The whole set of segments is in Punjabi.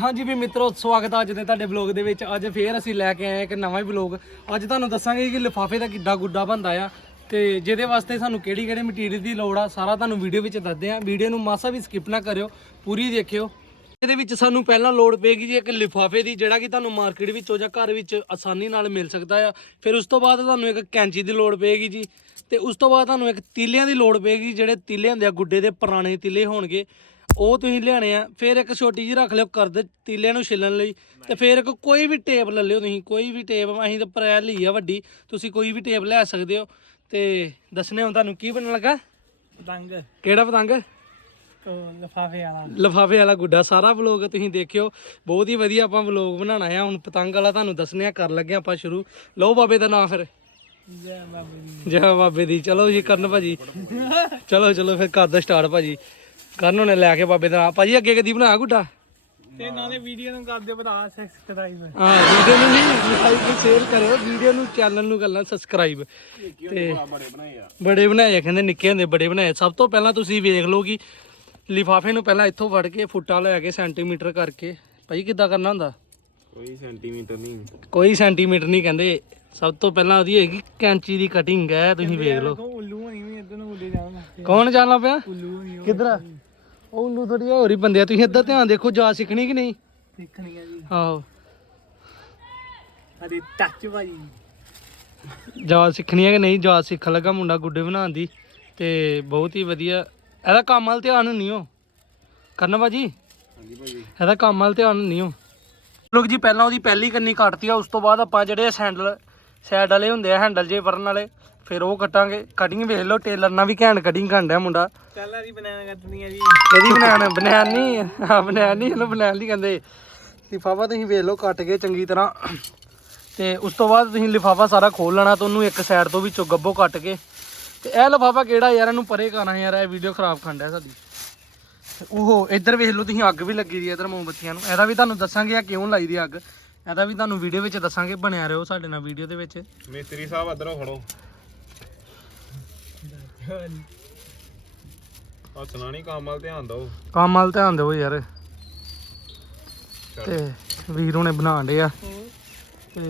ਹਾਂਜੀ ਵੀ ਮਿੱਤਰੋ, ਸਵਾਗਤ ਆ ਅੱਜ ਦੇ ਤੁਹਾਡੇ ਵਲੌਗ ਦੇ ਵਿੱਚ। ਅੱਜ ਫੇਰ ਅਸੀਂ ਲੈ ਕੇ ਆਏ ਹਾਂ ਇੱਕ ਨਵਾਂ ਹੀ ਵਲੌਗ ਅੱਜ ਤੁਹਾਨੂੰ ਦੱਸਾਂਗੇ ਕਿ ਲਿਫਾਫੇ ਦਾ ਕਿੱਡਾ ਗੁੱਡਾ ਬਣਦਾ ਆ ਤੇ ਜਿਹਦੇ ਵਾਸਤੇ ਸਾਨੂੰ ਕਿਹੜੀ ਕਿਹੜੇ ਮਟੀਰੀਅਲ ਦੀ ਲੋੜ ਆ, ਸਾਰਾ ਤੁਹਾਨੂੰ ਵੀਡੀਓ ਵਿੱਚ ਦੱਸਦੇ ਆ ਵੀਡੀਓ ਨੂੰ ਮਾਸਾ ਵੀ ਸਕਿਪ ਨਾ ਕਰਿਓ, ਪੂਰੀ ਦੇਖਿਓ। ਇਹਦੇ ਵਿੱਚ ਸਾਨੂੰ ਪਹਿਲਾਂ ਲੋੜ ਪਏਗੀ ਜੀ ਇੱਕ ਲਿਫਾਫੇ ਦੀ, ਜਿਹੜਾ ਕਿ ਤੁਹਾਨੂੰ ਮਾਰਕੀਟ ਵਿੱਚੋਂ ਜਾਂ ਘਰ ਵਿੱਚ ਆਸਾਨੀ ਨਾਲ ਮਿਲ ਸਕਦਾ ਆ। ਫਿਰ ਉਸ ਤੋਂ ਬਾਅਦ ਤੁਹਾਨੂੰ ਇੱਕ ਕੈਂਚੀ ਦੀ ਲੋੜ ਪਏਗੀ ਜੀ ਤੇ ਉਸ ਤੋਂ ਬਾਅਦ ਤੁਹਾਨੂੰ ਇੱਕ ਤੀਲਿਆਂ ਦੀ ਲੋੜ ਪਏਗੀ, ਜਿਹੜੇ ਤੀਲੇ ਹੁੰਦੇ ਆ, ਗੁੱਡੇ ਦੇ ਪੁਰਾਣੇ ਤੀਲੇ ਹੋਣਗੇ। ਉਹ ਤੁਸੀਂ ਲਿਆਣੇ ਆ ਫਿਰ ਇੱਕ ਛੋਟੀ ਜਿਹੀ ਰੱਖ ਲਿਓ ਕਰਦ ਤੀਲਿਆਂ ਨੂੰ ਛਿੱਲਣ ਲਈ ਤੇ ਫਿਰ ਇੱਕ ਕੋਈ ਵੀ ਟੇਪ ਲੈ ਲਿਓ ਤੁਸੀਂ ਕੋਈ ਵੀ ਟੇਪ ਅਸੀਂ ਤਾਂ ਪ੍ਰੈ ਲਈ ਆ ਵੱਡੀ ਤੁਸੀਂ ਕੋਈ ਵੀ ਟੇਪ ਲੈ ਸਕਦੇ ਹੋ ਤੇ ਦੱਸਣੇ ਹੁਣ ਤੁਹਾਨੂੰ ਕੀ ਬਣਨ ਲੱਗਾ? ਪਤੰਗ। ਕਿਹੜਾ ਪਤੰਗ? ਲਫਾਫੇ ਵਾਲਾ। ਲਫਾਫੇ ਵਾਲਾ ਗੁੱਡਾ ਸਾਰਾ ਵਲੋਗ ਤੁਸੀਂ ਦੇਖਿਓ ਬਹੁਤ ਹੀ ਵਧੀਆ ਆਪਾਂ ਵਲੋਗ ਬਣਾਉਣਾ ਆ ਹੁਣ ਪਤੰਗ ਵਾਲਾ ਤੁਹਾਨੂੰ ਦੱਸਣੇ ਆ ਕਰ ਲੱਗੇ ਆਪਾਂ ਸ਼ੁਰੂ। ਲਓ ਬਾਬੇ ਦਾ ਨਾਮ ਫਿਰ। ਜੈ ਬਾਬੇ ਦੀ। ਜੈ ਬਾਬੇ ਦੀ ਚਲੋ ਜੀ ਕਰਨ ਭਾਜੀ। ਚਲੋ ਚਲੋ ਫਿਰ ਕਰ ਦੋ ਸਟਾਰਟ ਭਾਜੀ। ਕਰਨ ਉਹਨੇ ਲੈ ਕੇ ਬਾਬੇ ਦਾ ਭਾਜੀ ਅੱਗੇ ਕਦੀ ਬਣਾਇਆ ਗੁੱਡਾ। ਤੇ ਨਾਲੇ ਵੀਡੀਓ ਨੂੰ ਕਰ ਦਿਓ ਬਤਾ ਸਬਸਕ੍ਰਾਈਬ ਹਾਂ ਵੀਡੀਓ ਨੂੰ ਨਹੀਂ ਲਾਈਕ ਸ਼ੇਅਰ ਕਰਿਓ ਵੀਡੀਓ ਨੂੰ ਚੈਨਲ ਨੂੰ ਕਰਨਾ ਸਬਸਕ੍ਰਾਈਬ ਤੇ ਬੜੇ ਬਣਾਏ ਆ, ਕਹਿੰਦੇ ਨਿੱਕੇ ਹੁੰਦੇ ਬੜੇ ਬਣਾਏ ਸਭ ਤੋਂ ਪਹਿਲਾਂ ਤੁਸੀਂ ਵੇਖ ਲਓ ਕਿ ਲਿਫਾਫੇ ਨੂੰ ਪਹਿਲਾਂ ਇੱਥੋਂ ਫੜ ਕੇ ਫੁੱਟਾ ਲੈ ਕੇ ਸੈਂਟੀਮੀਟਰ ਕਰਕੇ। ਭਾਈ ਕਿੱਦਾਂ ਕਰਨਾ ਹੁੰਦਾ? ਕੋਈ ਸੈਂਟੀਮੀਟਰ ਨਹੀਂ। ਕੋਈ ਸੈਂਟੀਮੀਟਰ ਨਹੀਂ ਕਹਿੰਦੇ। ਸਭ ਤੋਂ ਪਹਿਲਾਂ ਉਹਦੀ ਹੈਗੀ ਕੈਂਚੀ ਦੀ ਕਟਿੰਗ ਹੈ ਤੁਸੀਂ ਵੇਖ ਲਓ। ਦੇਖੋ ਉੱਲੂ ਹੋਣੀ ਵੀ ਇੱਧਰ ਨੂੰ ਉੱਲੇ ਜਾਣਾ। ਕੌਣ ਜਾਣਾ ਪਿਆ? ਉੱਲੂ ਹੋਣੀ ਉਹ। ਕਿੱਧਰ ਆ? ਉਹ ਉੱਲੂ ਥੋੜੀ ਹੋਰ ਹੀ ਬੰਦੇ ਆ। ਤੁਸੀਂ ਇੱਧਰ ਧਿਆਨ ਦੇਖੋ ਜਾ ਸਿੱਖਣੀ ਕਿ ਨਹੀਂ? ਦੇਖਣੀ ਆ ਜੀ। ਆਹੋ। ਅਰੇ ਟੱਚ ਭਾਜੀ। ਜਾਚ ਸਿੱਖਣੀ ਹੈ ਕਿ ਨਹੀਂ? ਜਾਚ ਸਿੱਖਣ ਲੱਗਾ ਮੁੰਡਾ ਗੁੱਡੇ ਬਣਾਉਣ ਦੀ ਤੇ ਬਹੁਤ ਹੀ ਵਧੀਆ। ਇਹਦਾ ਕੰਮ ਵੱਲ ਧਿਆਨ ਨਹੀਂ ਹੋ ਕਰਨ ਬਾਜੀ ਹਾਂਜੀ ਭਾਜੀ। ਇਹਦਾ ਕੰਮ ਵੱਲ ਧਿਆਨ ਨਹੀਂ ਹੋ ਲੋਕ ਜੀ ਪਹਿਲਾਂ ਉਹਦੀ ਪਹਿਲੀ ਕੰਨੀ ਕੱਟਤੀ ਆ ਉਸ ਤੋਂ ਬਾਅਦ ਆਪਾਂ ਜਿਹੜੇ ਸੈਂਡਲ ਸਾਈਡ ਵਾਲੇ ਹੁੰਦੇ ਆ ਹੈਂਡਲ ਜੇ ਵਰਨ ਵਾਲੇ ਫਿਰ ਉਹ ਕੱਟਾਂਗੇ। ਕਟਿੰਗ ਵੇਖ ਲਓ ਟੇਲਰ ਨਾਲ ਵੀ ਘੈਂਟ ਕਟਿੰਗ ਕਰਦਾ ਮੁੰਡਾ। ਪਹਿਲਾਂ ਦੀ ਬਨਾਨਾ ਕੱਟਣੀ ਆ ਜੀ ਇਹਦੀ ਬਨਾਨ ਬਨਾਨ ਨਹੀਂ ਹਾਂ ਬਨਾਨ ਨਹੀਂ ਇਹਨੂੰ ਬਨਾਨ ਨਹੀਂ ਕਹਿੰਦੇ। ਲਿਫਾਫਾ ਤੁਸੀਂ ਵੇਖ ਲਓ, ਕੱਟ ਕੇ ਚੰਗੀ ਤਰ੍ਹਾਂ। ਤੇ ਉਸ ਤੋਂ ਬਾਅਦ ਤੁਸੀਂ ਲਿਫਾਫਾ ਸਾਰਾ ਖੋਲ ਲੈਣਾ ਤੇ ਉਹਨੂੰ ਇੱਕ ਸਾਈਡ ਤੋਂ ਵਿੱਚੋਂ ਗੱਬੋ ਕੱਟ ਕੇ। ਤੇ ਇਹ ਲਿਫਾਫਾ ਕਿਹੜਾ ਯਾਰ, ਇਹਨੂੰ ਪਰੇ ਕਰਨਾ ਯਾਰ, ਇਹ ਵੀਡੀਓ ਖਰਾਬ ਖੰਡ ਹੈ ਸਾਡੀ। ਤੇ ਉਹ ਇੱਧਰ ਵੇਖ ਲਓ ਤੁਸੀਂ, ਅੱਗ ਵੀ ਲੱਗੀ ਦੀ ਹੈ ਇੱਧਰ ਮੋਮਬੱਤੀਆਂ ਨੂੰ। ਇਹਦਾ ਵੀ ਤੁਹਾਨੂੰ ਦੱਸਾਂਗੇ ਆ ਕਿਉਂ ਲਾਈ ਦੀ ਅੱਗ। ਇਹਦਾ ਵੀ ਤੁਹਾਨੂੰ ਵੀਡੀਓ ਵਿੱਚ ਦੱਸਾਂਗੇ, ਬਣਿਆ ਰਹੋ ਸਾਡੇ ਨਾਲ ਵੀਡੀਓ ਦੇ ਵਿੱਚ। ਮਿਸਤਰੀ ਸਾਹਿਬ ਅਦਰੋਂ ਖੜੋ। ਕੰਮ ਵੱਲ ਧਿਆਨ ਦਿਓ। ਕੰਮ ਵੱਲ ਧਿਆਨ ਦਿਓ ਯਾਰ। ਤੇ ਵੀਰ ਹੁਣੇ ਬਣਾਉਣ ਡੇ ਆ। ਤੇ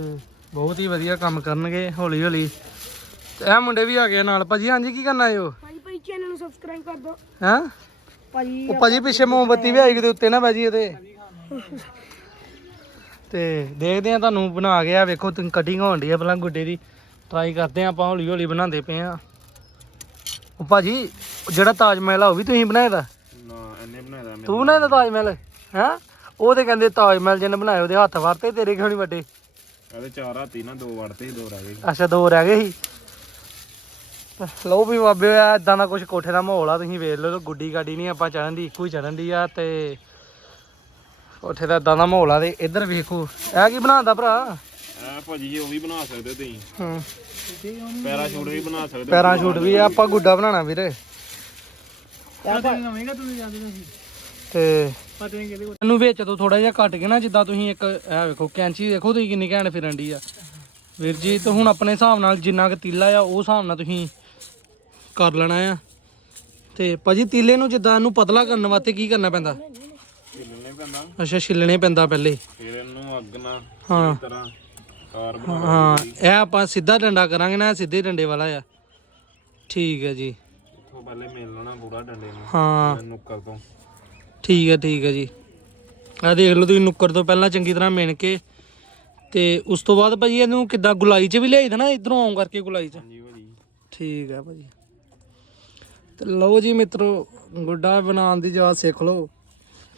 ਬਹੁਤ ਹੀ ਵਧੀਆ ਕੰਮ ਕਰਨਗੇ ਹੌਲੀ ਹੌਲੀ ਤੇ ਇਹ ਮੁੰਡੇ ਵੀ ਆ ਗਏ ਨਾਲ। ਭਾਜੀ ਹਾਂਜੀ ਕੀ ਕਰਨਾ ਆਇਓ ਭਾਜੀ ਭਾਈ ਚੈਨਲ ਨੂੰ ਸਬਸਕ੍ਰਾਈਬ ਕਰ ਦਿਓ। ਹੈਂ? ਭਾਜੀ ਉਹ ਭਾਜੀ ਪਿੱਛੇ ਮੋਮਬੱਤੀ ਵੀ ਆਈ ਕਿਤੇ ਉੱਤੇ ਨਾ ਬਾਜੀ ਇਹਦੇ ਤੇ ਦੇਖਦੇ ਆ ਤੁਹਾਨੂੰ ਬਣਾ ਕੇ ਆ ਵੇਖੋ ਤੁਸੀਂ ਕਟਿੰਗ ਹੋਣ ਡਈ ਆ ਪਹਿਲਾਂ ਗੁੱਡੇ ਦੀ। ਟਰਾਈ ਕਰਦੇ ਆ ਆਪਾਂ ਹੌਲੀ ਹੌਲੀ ਬਣਾਉਂਦੇ ਪਏ ਆ। ਉਹ ਭਾਜੀ ਉਹ ਜਿਹੜਾ ਤਾਜ ਮਹਿਲ ਆ ਉਹ ਵੀ ਤੁਸੀਂ ਬਣਾਇਆ ਦਾ ਨਾ ਐਨੇ ਬਣਾਇਆ ਮੈਂ। ਤੂੰ ਬਣਾਇਆ ਦਾ ਤਾਜ ਮਹਿਲ? ਹੈਂ? ਉਹ ਤੇ ਕਹਿੰਦੇ ਤਾਜ ਮਹਿਲ ਜਿਹਨੇ ਬਣਾਏ ਉਹਦੇ ਹੱਥ ਵਰਤੇ ਤੇਰੇ ਕਿਉਂ ਨਹੀਂ ਵੱਡੇ? ਇਹਦੇ ਚਾਰ ਹਾਤੀ ਨਾ ਦੋ ਵੜਤੇ ਸੀ ਦੋ ਰਹਿ ਗਏ ਅੱਛਾ ਦੋ ਰਹਿ ਗਏ ਸੀ। ਲਓ ਵੀ ਬਾਬੇ ਆ ਇਦਾਂ ਦਾ ਕੁਝ ਕੋਠੇ ਦਾ ਮਾਹੌਲ ਆ ਤੁਸੀਂ ਵੇਖ ਲਓ ਗੁੱਡੀ ਗਾਡੀ ਨਹੀਂ ਆਪਾਂ ਚੜਨ ਦੀ ਇੱਕੋ ਹੀ ਚੜਨ ਦੀ ਆ ਤੇ ਕੋਠੇ ਦਾ ਇਦਾਂ ਦਾ ਮਾਹੌਲ ਆ ਤੇ ਇੱਧਰ ਵੇਖੋ। ਇਹ ਕੀ ਬਣਾਉਂਦਾ ਭਰਾ? ਐ ਭਾਜੀ ਜੀ ਉਹ ਵੀ ਬਣਾ ਸਕਦੇ ਹੋ ਤੁਸੀਂ। ਹੂੰ। ਪੈਰਾਸ਼ੂਟ ਵੀ ਬਣਾ ਸਕਦੇ ਹੋ ਪੈਰਾਸ਼ੂਟ ਵੀ ਆ ਆਪਾਂ ਗੁੱਡਾ ਬਣਾਉਣਾ ਵੀਰੇ। ਪਤਾ ਨਹੀਂ ਨਵੇਂਗਾ ਤੁਸੀਂ ਜਾਂਦੇ ਸੀ। ਤੇ ਪਤਾ ਨਹੀਂ ਕਿਹਦੇ ਕੋਲ। ਇਹਨੂੰ ਵਿੱਚ ਤੋਂ ਥੋੜਾ ਜਿਹਾ ਕੱਟ ਕੇ ਨਾ ਜਿੱਦਾਂ ਤੁਸੀਂ ਇੱਕ ਇਹ ਵੇਖੋ ਕੈਂਚੀ ਦੇਖੋ ਤੁਸੀਂ ਕਿੰਨੀ ਘੈਂਟ ਫਿਰਨ ਦੀ ਆ। ਵੀਰ ਜੀ ਤੇ ਹੁਣ ਆਪਣੇ ਹਿਸਾਬ ਨਾਲ ਜਿੰਨਾ ਕੁ ਤੀਲਾ ਆ ਉਹ ਹਿਸਾਬ ਨਾਲ ਤੁਸੀਂ ਕਰ ਲੈਣਾ ਆ। ਤੇ ਭਾਜੀ ਤੀਲੇ ਨੂੰ ਜਿੱਦਾਂ ਇਹਨੂੰ ਪਤਲਾ ਕਰਨ ਵਾਸਤੇ ਕੀ ਕਰਨਾ ਪੈਂਦਾ? ਛਿੱਲਣੇ ਪੈਂਦਾ। ਅੱਛਾ ਛਿੱਲਣੇ ਪੈਂਦਾ ਪਹਿਲੇ। ਫਿਰ ਇਹਨੂੰ ਅੱਗ ਨਾਲ ਹਾਂ। ਇਸ ਤਰ੍ਹਾਂ ਹਾਂ ਇਹ ਆਪਾਂ ਸਿੱਧਾ ਡੰਡਾ ਕਰਾਂਗੇ ਨਾ ਇਹ ਸਿੱਧੇ ਡੰਡੇ ਵਾਲਾ ਆ। ਠੀਕ ਹੈ ਜੀ। ਇੱਥੋਂ ਪਹਿਲੇ ਮਿਲ ਲੈਣਾ ਪੂਰਾ ਡੰਡੇ ਨੂੰ ਹਾਂ। ਨੁੱਕਰ ਤੋਂ। ਠੀਕ ਹੈ ਠੀਕ ਹੈ ਜੀ। ਆ ਦੇਖ ਲਓ ਤੁਸੀਂ ਨੁੱਕਰ ਤੋਂ ਪਹਿਲਾਂ ਚੰਗੀ ਤਰ੍ਹਾਂ ਮਿਣ ਕੇ ਤੇ ਉਸ ਤੋਂ ਬਾਅਦ ਭਾਜੀ ਇਹਨੂੰ ਕਿੱਦਾਂ ਗੁਲਾਈ 'ਚ ਵੀ ਲਿਆਈ ਦਾ ਨਾ ਇਧਰੋਂ ਆਉਂ ਕਰਕੇ ਗੁਲਾਈ 'ਚ। ਜੀ ਭਾਜੀ। ਠੀਕ ਹੈ ਭਾਜੀ। ਤੇ ਲਓ ਜੀ ਮਿੱਤਰੋ ਗੁੱਡਾ ਬਣਾਉਣ ਦੀ ਜਾਚ ਸਿੱਖ ਲਓ।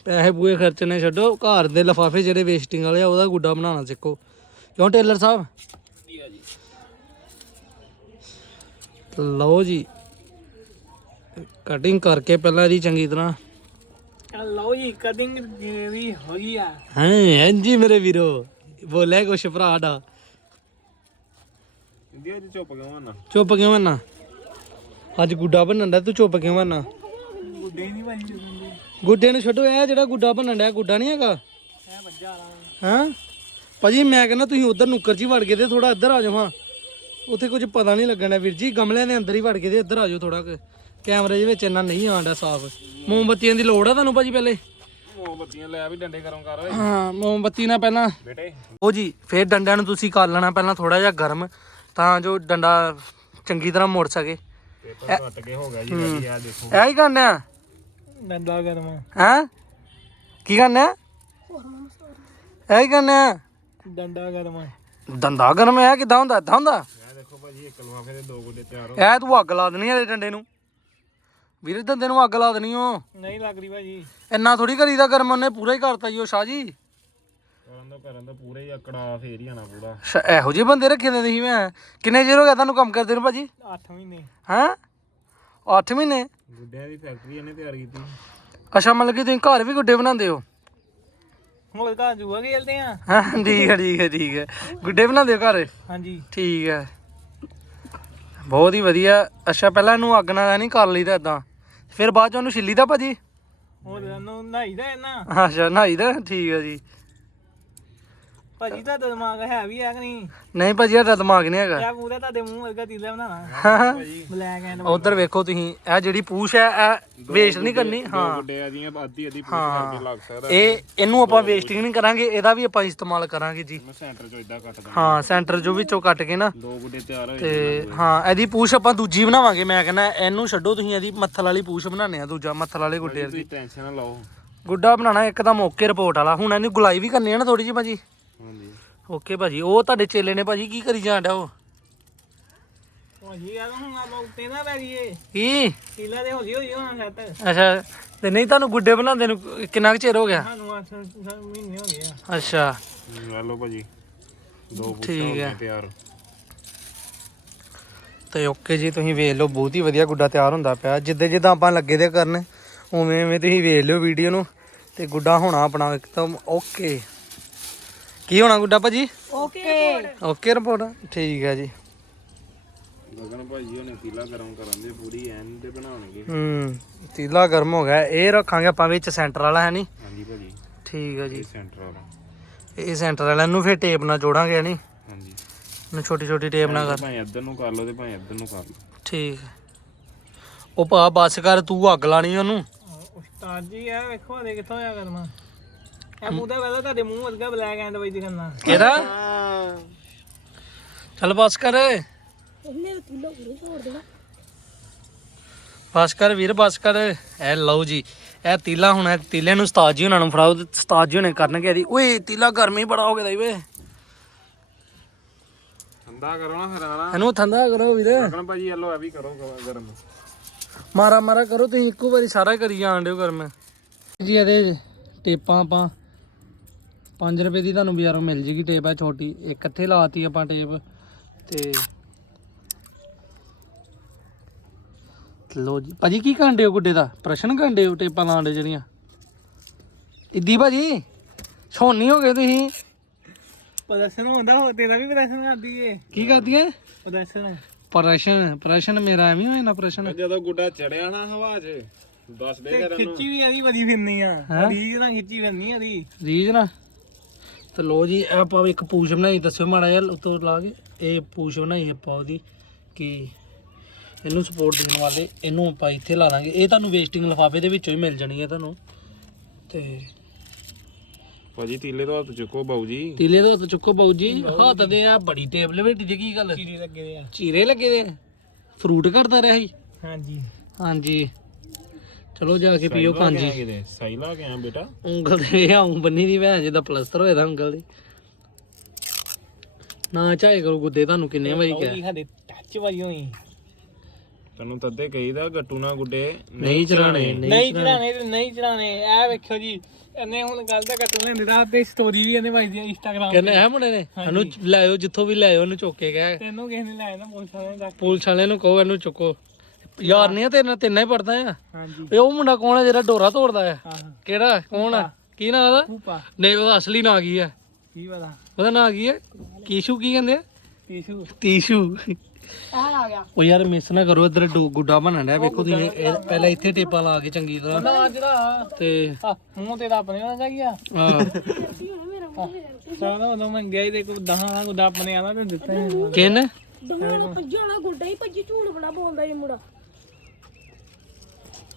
ਪੈਸੇ ਪੂਏ ਖਰਚਣੇ ਛੱਡੋ ਘਰ ਦੇ ਲਫਾਫੇ ਜਿਹੜੇ ਵੇਸਟਿੰਗ ਵਾਲੇ ਆ ਉਹਦਾ ਗੁੱਡਾ ਬਣਾਉਣਾ ਸਿੱਖੋ। ਕਿਉਂ ਟੇਲਰ ਸਾਹਿਬ? ਲਓ ਜੀ। ਕਟਿੰਗ ਕਰਕੇ ਪਹਿਲਾਂ ਇਹਦੀ ਚੰਗੀ ਤਰ੍ਹਾਂ। ਲਓ ਜੀ ਕਟਿੰਗ ਵੀ ਹੋ ਗਈ ਆ। ਹਾਂ ਹਾਂਜੀ ਮੇਰੇ ਵੀਰੋ ਬੋਲੇ ਕੁਛ ਭਰਾ ਦਾ। ਚੁੱਪ ਕਿਉਂ ਨਾ? ਚੁੱਪ ਕਿਉਂ ਨਾ? ਅੱਜ ਗੁੱਡਾ ਬਣਨ ਦਾ ਤੂੰ ਚੁੱਪ ਕਿਉਂ ਨਾ? ਗੁੱਡੇ ਨਹੀਂ ਭਾਜੀ ਜੁੰਦੇ ਗੁੱਡੇ ਨੂੰ ਛੱਡੋ ਇਹ ਜਿਹੜਾ ਗੁੱਡਾ ਬਣਨ ਡਿਆ ਗੁੱਡਾ ਨਹੀਂ ਹੈਗਾ? ਵੱਜਾ ਆ ਹਾਂ? ਭਾਜੀ ਮੈਂ ਕਹਿੰਦਾ ਤੁਸੀਂ ਉਧਰ ਨੁੱਕਰ 'ਚ ਹੀ ਵੜ ਗਏ ਤੇ ਥੋੜਾ ਇੱਧਰ ਆ ਜਾਓ ਹਾਂ। ਉੱਥੇ ਕੁਝ ਪਤਾ ਨਹੀਂ ਲੱਗਣਾ ਵੀਰ ਜੀ ਗਮਲਿਆਂ ਦੇ ਅੰਦਰ ਹੀ ਵੜ ਗਏ ਤੇ ਇੱਧਰ ਆ ਜਾਓ ਥੋੜਾ ਕੈਮਰੇ ਦੇ ਵਿੱਚ ਇੰਨਾ ਨਹੀਂ ਆਉਂਦਾ ਸਾਫ਼। ਮੋਮਬੱਤੀਆਂ ਦੀ ਲੋੜ ਆ ਤੁਹਾਨੂੰ ਭਾਜੀ ਪਹਿਲੇ? ਮੋਮਬੱਤੀਆਂ ਲੈ ਵੀ ਡੰਡੇ ਗਰਮ ਕਰ ਓਏ। ਹਾਂ ਮੋਮਬੱਤੀ ਨਾਲ ਪਹਿਲਾਂ। ਬੇਟੇ। ਉਹ ਜੀ ਫੇਰ ਡੰਡਿਆਂ ਨੂੰ ਤੁਸੀਂ ਕਰ ਲੈਣਾ ਪਹਿਲਾਂ ਥੋੜਾ ਜਿਹਾ ਗਰਮ ਤਾਂ ਜੋ ਡੰਡਾ ਚੰਗੀ ਤਰ੍ਹਾਂ ਮੁੜ ਸਕੇ। ਪੇਪਰ ਕੱਟ ਕੇ ਹੋ ਗਿਆ ਜੀ ਰੈਡੀ ਆ ਦੇਖੋ। ਇਹ ਹੀ ਕਰਨਾ ਡੰਡਾ ਗਰਮ। ਹੈਂ? ਕੀ ਕਰਨਾ ਹੀ? ਹੈ? ਡੰਡਾ ਗਰਮ ਦੰਦਾ ਗਰਮ ਹੈ ਕਿਦਾਂ ਹੁੰਦਾ? ਏਦਾਂ ਹੁੰਦਾ? ਇਹ ਦੇਖੋ ਭਾਜੀ ਇੱਕ ਲਵਾਫੇ ਦੇ ਦੋ ਗੁੱਡੇ ਤਿਆਰ ਹੋ ਇਹ ਤੂੰ ਅੱਗ ਲਾ ਦੇਣੀ ਹੈ ਡੰਡੇ ਨੂੰ। ਵੀਰੇ ਦੰਦੇ ਨੂੰ ਅੱਗ ਲਾ ਦੇਣੀ ਓ। ਨਹੀਂ ਲੱਗ ਰਹੀ ਭਾਜੀ। ਇੰਨਾ ਥੋੜੀ ਕਰੀਦਾ ਗਰਮ ਉਹਨੇ ਪੂਰਾ ਹੀ ਕਰਤਾ ਜੀ ਉਹ ਸ਼ਾਹ ਜੀ। ਕਰਨ ਦਾ ਕਰਨ ਦਾ ਪੂਰੇ ਹੀ ਅਕੜਾ ਫੇਰ ਹੀ ਆਣਾ ਪੂਰਾ। ਸ਼- ਇਹੋ ਜਿਹੇ ਬੰਦੇ ਰੱਖੇ ਦੇ ਤੁਸੀਂ ਮੈਂ। ਕਿੰਨੇ ਚਿਰ ਹੋ ਗਿਆ ਤੁਹਾਨੂੰ ਕੰਮ ਕਰਦੇ ਨੂੰ ਭਾਜੀ? 8 ਮਹੀਨੇ। ਹੈਂ? 8 ਮਹੀਨੇ? ਗੁੱਡਿਆਂ ਦੀ ਫੈਕਟਰੀ ਇਹਨੇ ਤਿਆਰ ਕੀਤੀ। ਅੱਛਾ ਮਤਲਬ ਕਿ ਤੁਸੀਂ ਘਰ ਵੀ ਗੁੱਡੇ ਬਣਾਉਂਦੇ ਹੋ? ਹੁਣ ਘਰ ਜੂਆ ਖੇਲਦੇ ਆ। ਹਾਂ ਠੀਕ ਹੈ ਠੀਕ ਹੈ ਠੀਕ ਹੈ। ਗੁੱਡੇ ਬਣਾਉਂਦੇ ਹੋ ਘਰ? ਹਾਂਜੀ। ਠੀਕ ਹੈ। ਬਹੁਤ ਹੀ ਵਧੀਆ। ਅੱਛਾ ਪਹਿਲਾਂ ਇਹਨੂੰ ਅੱਗ ਨਾਲ ਨਹੀਂ ਕਰ ਲਈਦਾ ਇਦਾਂ ਫਿਰ ਬਾਅਦ ਚ ਉਹਨੂੰ ਛਿੱਲੀਦਾ ਭਾਜੀ? ਹੋਰ ਇਹਨੂੰ ਨਹਾਈਦਾ ਇਹਨਾਂ? ਅੱਛਾ ਨਹਾਈਦਾ ਠੀਕ ਹੈ ਜੀ। ਭਾਜੀ ਤੁਹਾਡਾ ਦਿਮਾਗ ਹੈ ਵੀ ਹੈ ਕਿ ਨਹੀਂ? ਨਹੀਂ ਭਾਜੀ ਸਾਡਾ ਦਿਮਾਗ ਨਹੀਂ ਹੈਗਾ। ਇਹ ਪੂਰਾ ਤੁਹਾਡੇ ਮੂੰਹ ਵਰਗਾ ਤੀਲਾ ਬਣਾਉਣਾ ਬਲੈਕ ਐਂਡ ਉਧਰ ਵੇਖੋ ਤੁਸੀਂ ਇਹ ਜਿਹੜੀ ਪੂਛ ਹੈ ਇਹ ਵੇਸਟ ਨਹੀਂ ਕਰਨੀ ਦੋ ਹਾਂ। ਗੁੱਡੇ ਦੀਆਂ ਅੱਧੀ ਅੱਧੀ ਪੂਛ ਕਰਕੇ ਲੱਗ ਸਕਦਾ। ਇਹ ਇਹਨੂੰ ਆਪਾਂ ਵੇਸਟਿੰਗ ਨਹੀਂ ਕਰਾਂਗੇ ਇਹਦਾ ਵੀ ਆਪਾਂ ਇਸਤੇਮਾਲ ਕਰਾਂਗੇ ਜੀ। ਮੈਂ ਸੈਂਟਰ ਚੋਂ ਇਦਾਂ ਕੱਟ ਦਾਂ ਹਾਂ ਸੈਂਟਰ ਜੋ ਵਿੱਚੋਂ ਕੱਟ ਕੇ ਨਾ। ਦੋ ਗੁੱਡੇ ਤਿਆਰ ਹੋਏ ਤੇ ਹਾਂ ਇਹਦੀ ਪੂਛ ਆਪਾਂ ਦੂਜੀ ਬਣਾਵਾਂਗੇ ਮੈਂ ਕਹਿੰਦਾ ਇਹਨੂੰ ਛੱਡੋ ਤੁਸੀਂ ਇਹਦੀ ਮੱਥਲ ਵਾਲੀ ਪੂਛ ਬਣਾਉਂਦੇ ਆ ਦੂਜਾ ਮੱਥਲ ਵਾਲੇ ਗੁੱਡੇ ਤੁਸੀਂ ਟੈਨਸ਼ਨ ਨਾ ਲਓ। ਗੁੱਡਾ ਬਣਾਉਣਾ ਇੱਕਦਮ ਓਕੇ ਰਿਪੋਰਟ ਵਾਲਾ ਹੁਣ ਇਹਨੂੰ ਗੁਲਾਈ ਵੀ ਕਰਨੀ ਹੈ ਨਾ ਥੋੜੀ ਜਿਹੀ ਭਾਜੀ। ਓਕੇ ਭਾਜੀ ਉਹ ਤੁਹਾਡੇ ਚੇਲੇ ਨੇ ਭਾਜੀ ਕੀ ਕਰੀ ਜਾਂਦਾ ਉਹ? ਭਾਜੀ ਯਾਰ ਹੁਣ ਆਪਾਂ ਉੱਤੇ ਨਾ ਪੈ ਗਈਏ ਕੀ? ਤੀਲਾ ਦੇ ਹੋ ਜੀ ਹੋ ਜੀ ਹੁਣ ਸੱਤ। ਅੱਛਾ ਤੇ ਨਹੀਂ ਤੁਹਾਨੂੰ ਗੁੱਡੇ ਬਣਾਉਂਦੇ ਨੂੰ ਕਿੰਨਾ ਕੁ ਚਿਰ ਹੋ ਗਿਆ? ਸਾਨੂੰ 8 ਮਹੀਨੇ ਹੋ ਗਏ ਆ। ਅੱਛਾ। ਲੈ ਲਓ ਭਾਜੀ ਦੋ ਬੂਟੇ ਠੀਕ ਹੋ ਗਏ ਹੈ। ਤਿਆਰ। ਤੇ ਓਕੇ ਜੀ ਤੁਸੀਂ ਵੇਖ ਲਓ ਬਹੁਤ ਹੀ ਵਧੀਆ ਗੁੱਡਾ ਤਿਆਰ ਹੁੰਦਾ ਪਿਆ। ਜਿੱਦਾਂ ਜਿੱਦਾਂ ਆਪਾਂ ਲੱਗੇ ਦੇ ਕਰਨ ਉਵੇਂ ਉਵੇਂ ਤੁਸੀਂ ਵੇਖ ਲਿਓ ਵੀਡੀਓ ਨੂੰ। ਤੇ ਗੁੱਡਾ ਹੋਣਾ ਆਪਣਾ ਇੱਕਦਮ ਓਕੇ। ਕੀ ਹੋਣਾ ਗੁੱਡਾ ਭਾਜੀ? Okay okay report. ਠੀਕ ਹੈ ਜੀ। ਗਗਨ ਭਾਜੀ ਉਹਨੇ ਤੀਲਾ ਗਰਮ ਕਰਨ ਦੇ ਪੂਰੀ ਐਨ ਤੇ ਬਣਾਉਣਗੇ। ਹੂੰ ਤੀਲਾ ਗਰਮ ਹੋ ਗਿਆ। ਇਹ ਰੱਖਾਂਗੇ ਆਪਾਂ ਵਿੱਚ ਸੈਂਟਰ ਵਾਲਾ ਹੈ ਨਹੀਂ ਹਾਂਜੀ ਭਾਜੀ। ਠੀਕ ਹੈ ਜੀ। ਇਹ ਸੈਂਟਰ ਵਾਲਾ। ਇਹ ਸੈਂਟਰ ਵਾਲਾ ਨੂੰ ਫਿਰ ਟੇਪ ਨਾਲ ਜੋੜਾਂਗੇ ਨਹੀਂ ਹਾਂਜੀ। ਇਹਨੂੰ ਛੋਟੀ ਛੋਟੀ ਟੇਪ ਨਾਲ ਕਰ। ਭਾਵੇਂ ਇੱਧਰ ਨੂੰ ਕਰ ਲਓ ਤੇ ਭਾਵੇਂ ਇੱਧਰ ਨੂੰ ਕਰ ਲਓ। ਠੀਕ ਹੈ। ਉਹ ਭਾ ਬੱਸ ਕਰ ਤੂੰ ਅੱਗ ਲਾਣੀ ਉਹਨੂੰ। ਉਸਤਾਦ ਜੀ ਆ ਵੇਖੋ ਹਲੇ ਕਿੱਥੋਂ ਆ ਕਰਨਾ ਇਹ ਪੂਰਾ ਪਹਿਲਾਂ ਤੁਹਾਡੇ ਮੂੰਹ ਵਰਗਾ ਬਲੈਕ ਐਂਡ ਵਾਈਟ ਕਰਨਾ। ਕਿਹੜਾ ਚੱਲ ਬੱਸ ਕਰ ਇਹਨੇ ਕਿਲੋ ਪੂਰੇ ਛੋੜ ਦੇਣਾ। ਬੱਸ ਕਰ ਵੀਰ ਬੱਸ ਕਰ ਐ ਲਓ ਜੀ ਇਹ ਤੀਲਾ ਹੁਣ ਇਹ ਤੀਲੇ ਨੂੰ ਉਸਤਾਦ ਜੀ ਉਹਨਾਂ ਨੂੰ ਫੜਾਓ ਤੇ ਉਸਤਾਦ ਜੀ ਹੁਣੇ ਕਰਨਗੇ ਇਹਦੀ। ਓਏ ਤੀਲਾ ਗਰਮੀ ਬੜਾ ਹੋ ਗਿਆ ਈ ਵੇ ਠੰਡਾ ਕਰੋ ਨਾ ਫਿਰ ਆਣਾ ਇਹਨੂੰ ਠੰਡਾ ਕਰੋ ਵੀਰ। ਗਗਨ ਭਾਜੀ ਯੈਲੋ ਇਹ ਵੀ ਕਰੋ ਗਰਮ। ਮਾਰਾ ਮਾਰਾ ਕਰੋ ਤੁਸੀਂ ਇੱਕੋ ਵਾਰੀ ਸਾਰਾ ਕਰੀ ਜਾਣ ਦਿਓ ਗਰਮ। ਜੀ ਇਹਦੇ ਟੇਪਾਂ ਆਪਾਂ 5 ਰੁਪਏ ਦੀ ਤੁਹਾਨੂੰ ਬਾਜ਼ਾਰੋਂ ਮਿਲ ਜੇਗੀ ਟੇਪ ਹੈ ਛੋਟੀ। ਇੱਕ ਇੱਥੇ ਲਾਤੀ ਆਪਾਂ ਟੇਪ ਤੇ ਲੋ ਜੀ। ਭਾਜੀ ਕੀ ਕਾਂਡੇ ਹੋ ਗੁੱਡੇ ਦਾ? ਪ੍ਰਸ਼ਨ ਕਾਂਡੇ ਹੋ ਟੇਪਾਂ ਲਾਉਂਦੇ ਜਿਹੜੀਆਂ? ਇੱਦੀ ਭਾਜੀ ਸੋਨੀ ਹੋ ਗਏ ਤੁਸੀਂ। ਪ੍ਰਦਰਸ਼ਨ ਹੁੰਦਾ ਹੋ ਤੇਰਾ ਵੀ ਪ੍ਰਦਰਸ਼ਨ ਕਰਦੀ ਏ। ਕੀ ਕਰਦੀਆਂ ਪ੍ਰਦਰਸ਼ਨ ਪ੍ਰਸ਼ਨ। ਪ੍ਰਸ਼ਨ ਮੇਰਾ ਐਵੇਂ ਹੋਇਆ ਨਾ ਪ੍ਰਸ਼ਨ? ਜਦੋਂ ਗੁੱਡਾ ਚੜਿਆ ਨਾ ਹਵਾ 'ਚ ਦੱਸ ਦੇ ਤੇ ਕਰਨ ਨੂੰ ਖਿੱਚੀ ਵੀ ਆਦੀ ਬੜੀ ਫਿਰਨੀ ਆ? ਰੀਜ ਨਾਲ ਖਿੱਚੀ ਫਿਰਨੀ ਆਦੀ। ਰੀਜ ਨਾ ਤੇ ਲੋ ਜੀ ਇਹ ਆਪਾਂ ਇੱਕ ਪੂਛ ਬਣਾਈ ਦੱਸਿਓ ਮਾੜਾ ਜਿਹਾ ਉਤੋਂ ਲਾ ਕੇ। ਇਹ ਪੂਛ ਬਣਾਈ ਆਪਾਂ ਉਹਦੀ ਕਿ ਇਹਨੂੰ ਸਪੋਰਟ ਦੇਣ ਵਾਲੇ ਇਹਨੂੰ ਆਪਾਂ ਇੱਥੇ ਲਾ ਲਾਂਗੇ ਇਹ ਤੁਹਾਨੂੰ ਵੇਸਟਿੰਗ ਲਿਫਾਫੇ ਦੇ ਵਿੱਚੋਂ ਹੀ ਮਿਲ ਜਾਣੀ ਹੈ ਤੁਹਾਨੂੰ। ਤੇ ਭਾਜੀ ਤੀਲੇ ਤੋਂ ਹੱਥ ਚੁੱਕੋ ਬਾਊ ਜੀ। ਤੀਲੇ ਤੋਂ ਹੱਥ ਚੁੱਕੋ ਬਾਊ ਜੀ। ਹੱਥ ਦੇ ਆ ਬੜੀ ਟੇਬਲ ਵਿੱਚ ਜੀ ਕੀ ਗੱਲ? ਚੀਰੀ ਲੱਗੇ ਦੇ ਆ। ਚੀਰੇ ਲੱਗੇ ਦੇ ਫਰੂਟ ਕਰਦਾ ਰਿਹਾ ਸੀ। ਹਾਂਜੀ। ਹਾਂਜੀ। ਚਲੋ ਜਾ ਕੇ ਪੀਓ ਕਾਂਜੀ ਕਿਤੇ? ਸਹੀ ਲਾ ਕੇ ਆ ਬੇਟਾ। ਉਂਗਲ ਤੇ ਆਉਂ ਬੰਨੀ ਦੀ ਭੈਣ ਜਿਹਦਾ ਪਲਸਤਰ ਹੋਇਆ ਦਾ ਉਂਗਲ ਦੀ। ਨਾ ਚਾਹੇ ਕਰੋ ਗੁੱਦੇ ਤੁਹਾਨੂੰ ਕਿੰਨੇ ਵਾਰੀ ਕਿਹਾ। ਉਹਦੀ ਸਾਡੇ ਟੱਚ ਵਾਈ ਹੋਈ। ਤੈਨੂੰ ਤੱਦੇ ਕਹੀਦਾ ਗੱਟੂ ਨਾ ਗੁੱਡੇ ਨਹੀਂ ਚਲਾਣੇ ਨਹੀਂ ਚੜਾਣੇ ਤੇ ਨਹੀਂ ਚੜਾਣੇ ਇਹ ਵੇਖੋ ਜੀ ਇਹਨੇ ਹੁਣ ਗੱਲ ਤਾਂ ਕੱਟ ਲੈਂਦੇ ਦਾ ਤੇ ਸਟੋਰੀ ਵੀ ਇਹਨੇ ਪਾਈ ਦੀ ਇੰਸਟਾਗ੍ਰਾਮ ਕਹਿੰਦੇ ਇਹ ਮੁੰਡੇ ਨੇ ਇਹਨੂੰ ਲਿਆਇਓ ਜਿੱਥੋਂ ਵੀ ਲਿਆਇਓ ਇਹਨੂੰ ਚੁੱਕ ਕੇ ਗਏ ਤੈਨੂੰ ਕਿਸੇ ਨੇ ਲਾਇਆ ਨਾ ਪੁਲਿਸ ਵਾਲਿਆਂ ਦਾ ਪੁਲਿਸ ਵਾਲਿਆਂ ਨੂੰ ਕਹੋ ਇਹਨੂੰ ਚੁੱਕੋ। ਯਾਰ ਨਹੀਂ ਆ ਤੇਰੇ ਨਾਲ ਤਿੰਨਾ ਹੀ ਪੜਦਾ ਆ। ਹਾਂਜੀ। ਏ ਉਹ ਮੁੰਡਾ ਕੌਣ ਆ ਜਿਹੜਾ ਡੋਰਾ ਤੋੜਦਾ ਆ? ਹਾਂ ਕਿਹੜਾ? ਕੌਣ ਆ? ਕੀ ਨਾਂ ਉਹਦਾ? ਪੂਪਾ ਨਹੀਂ ਉਹਦਾ ਅਸਲੀ ਨਾਂ ਕੀ ਆ? ਕੀ ਪਤਾ? ਉਹਦਾ ਨਾਂ ਕੀ ਆ? ਕੀਸ਼ੂ ਕੀ ਕਹਿੰਦੇ ਆ? ਟੀਸ਼ੂ ਤੀਸ਼ੂ। ਇਹ ਆ ਗਿਆ। ਉਹ ਯਾਰ ਮਿਸ ਨਾ ਕਰੋ ਇਧਰ ਗੁੱਡਾ ਬਣਨ ਡਿਆ। ਵੇਖੋ ਤੁਸੀਂ ਇਹ- ਪਹਿਲਾਂ ਇੱਥੇ ਟੇਪਾਂ ਲਾ ਕੇ ਚੰਗੀ ਤਰ੍ਹਾਂ। ਨਾ ਜਿਹੜਾ ਤੇ ਆ ਮੂੰਹ ਤੇਰਾ ਆਪਣੇ ਨਾਲ ਜਾ ਗਿਆ। ਆਹ, ਸਾਰਾ ਉਦੋਂ ਮੈਂ ਗਿਆ ਹੀ ਤੇ ਕੋ ਦਹਾਂ ਦਾ ਗੁੱਡਾ ਆਪਣੇ ਆਲਾ ਤੇ ਦਿੱਤਾ ਹੀ ਕਿੰਨ ਨੂੰ ਭੱਜਣਾ ਗੁੱਡਾ ਹੀ ਭੱਜੀ ਝੂਣ ਬਣਾ ਬੋਲਦਾ ਇਹ ਮੁੰਡਾ।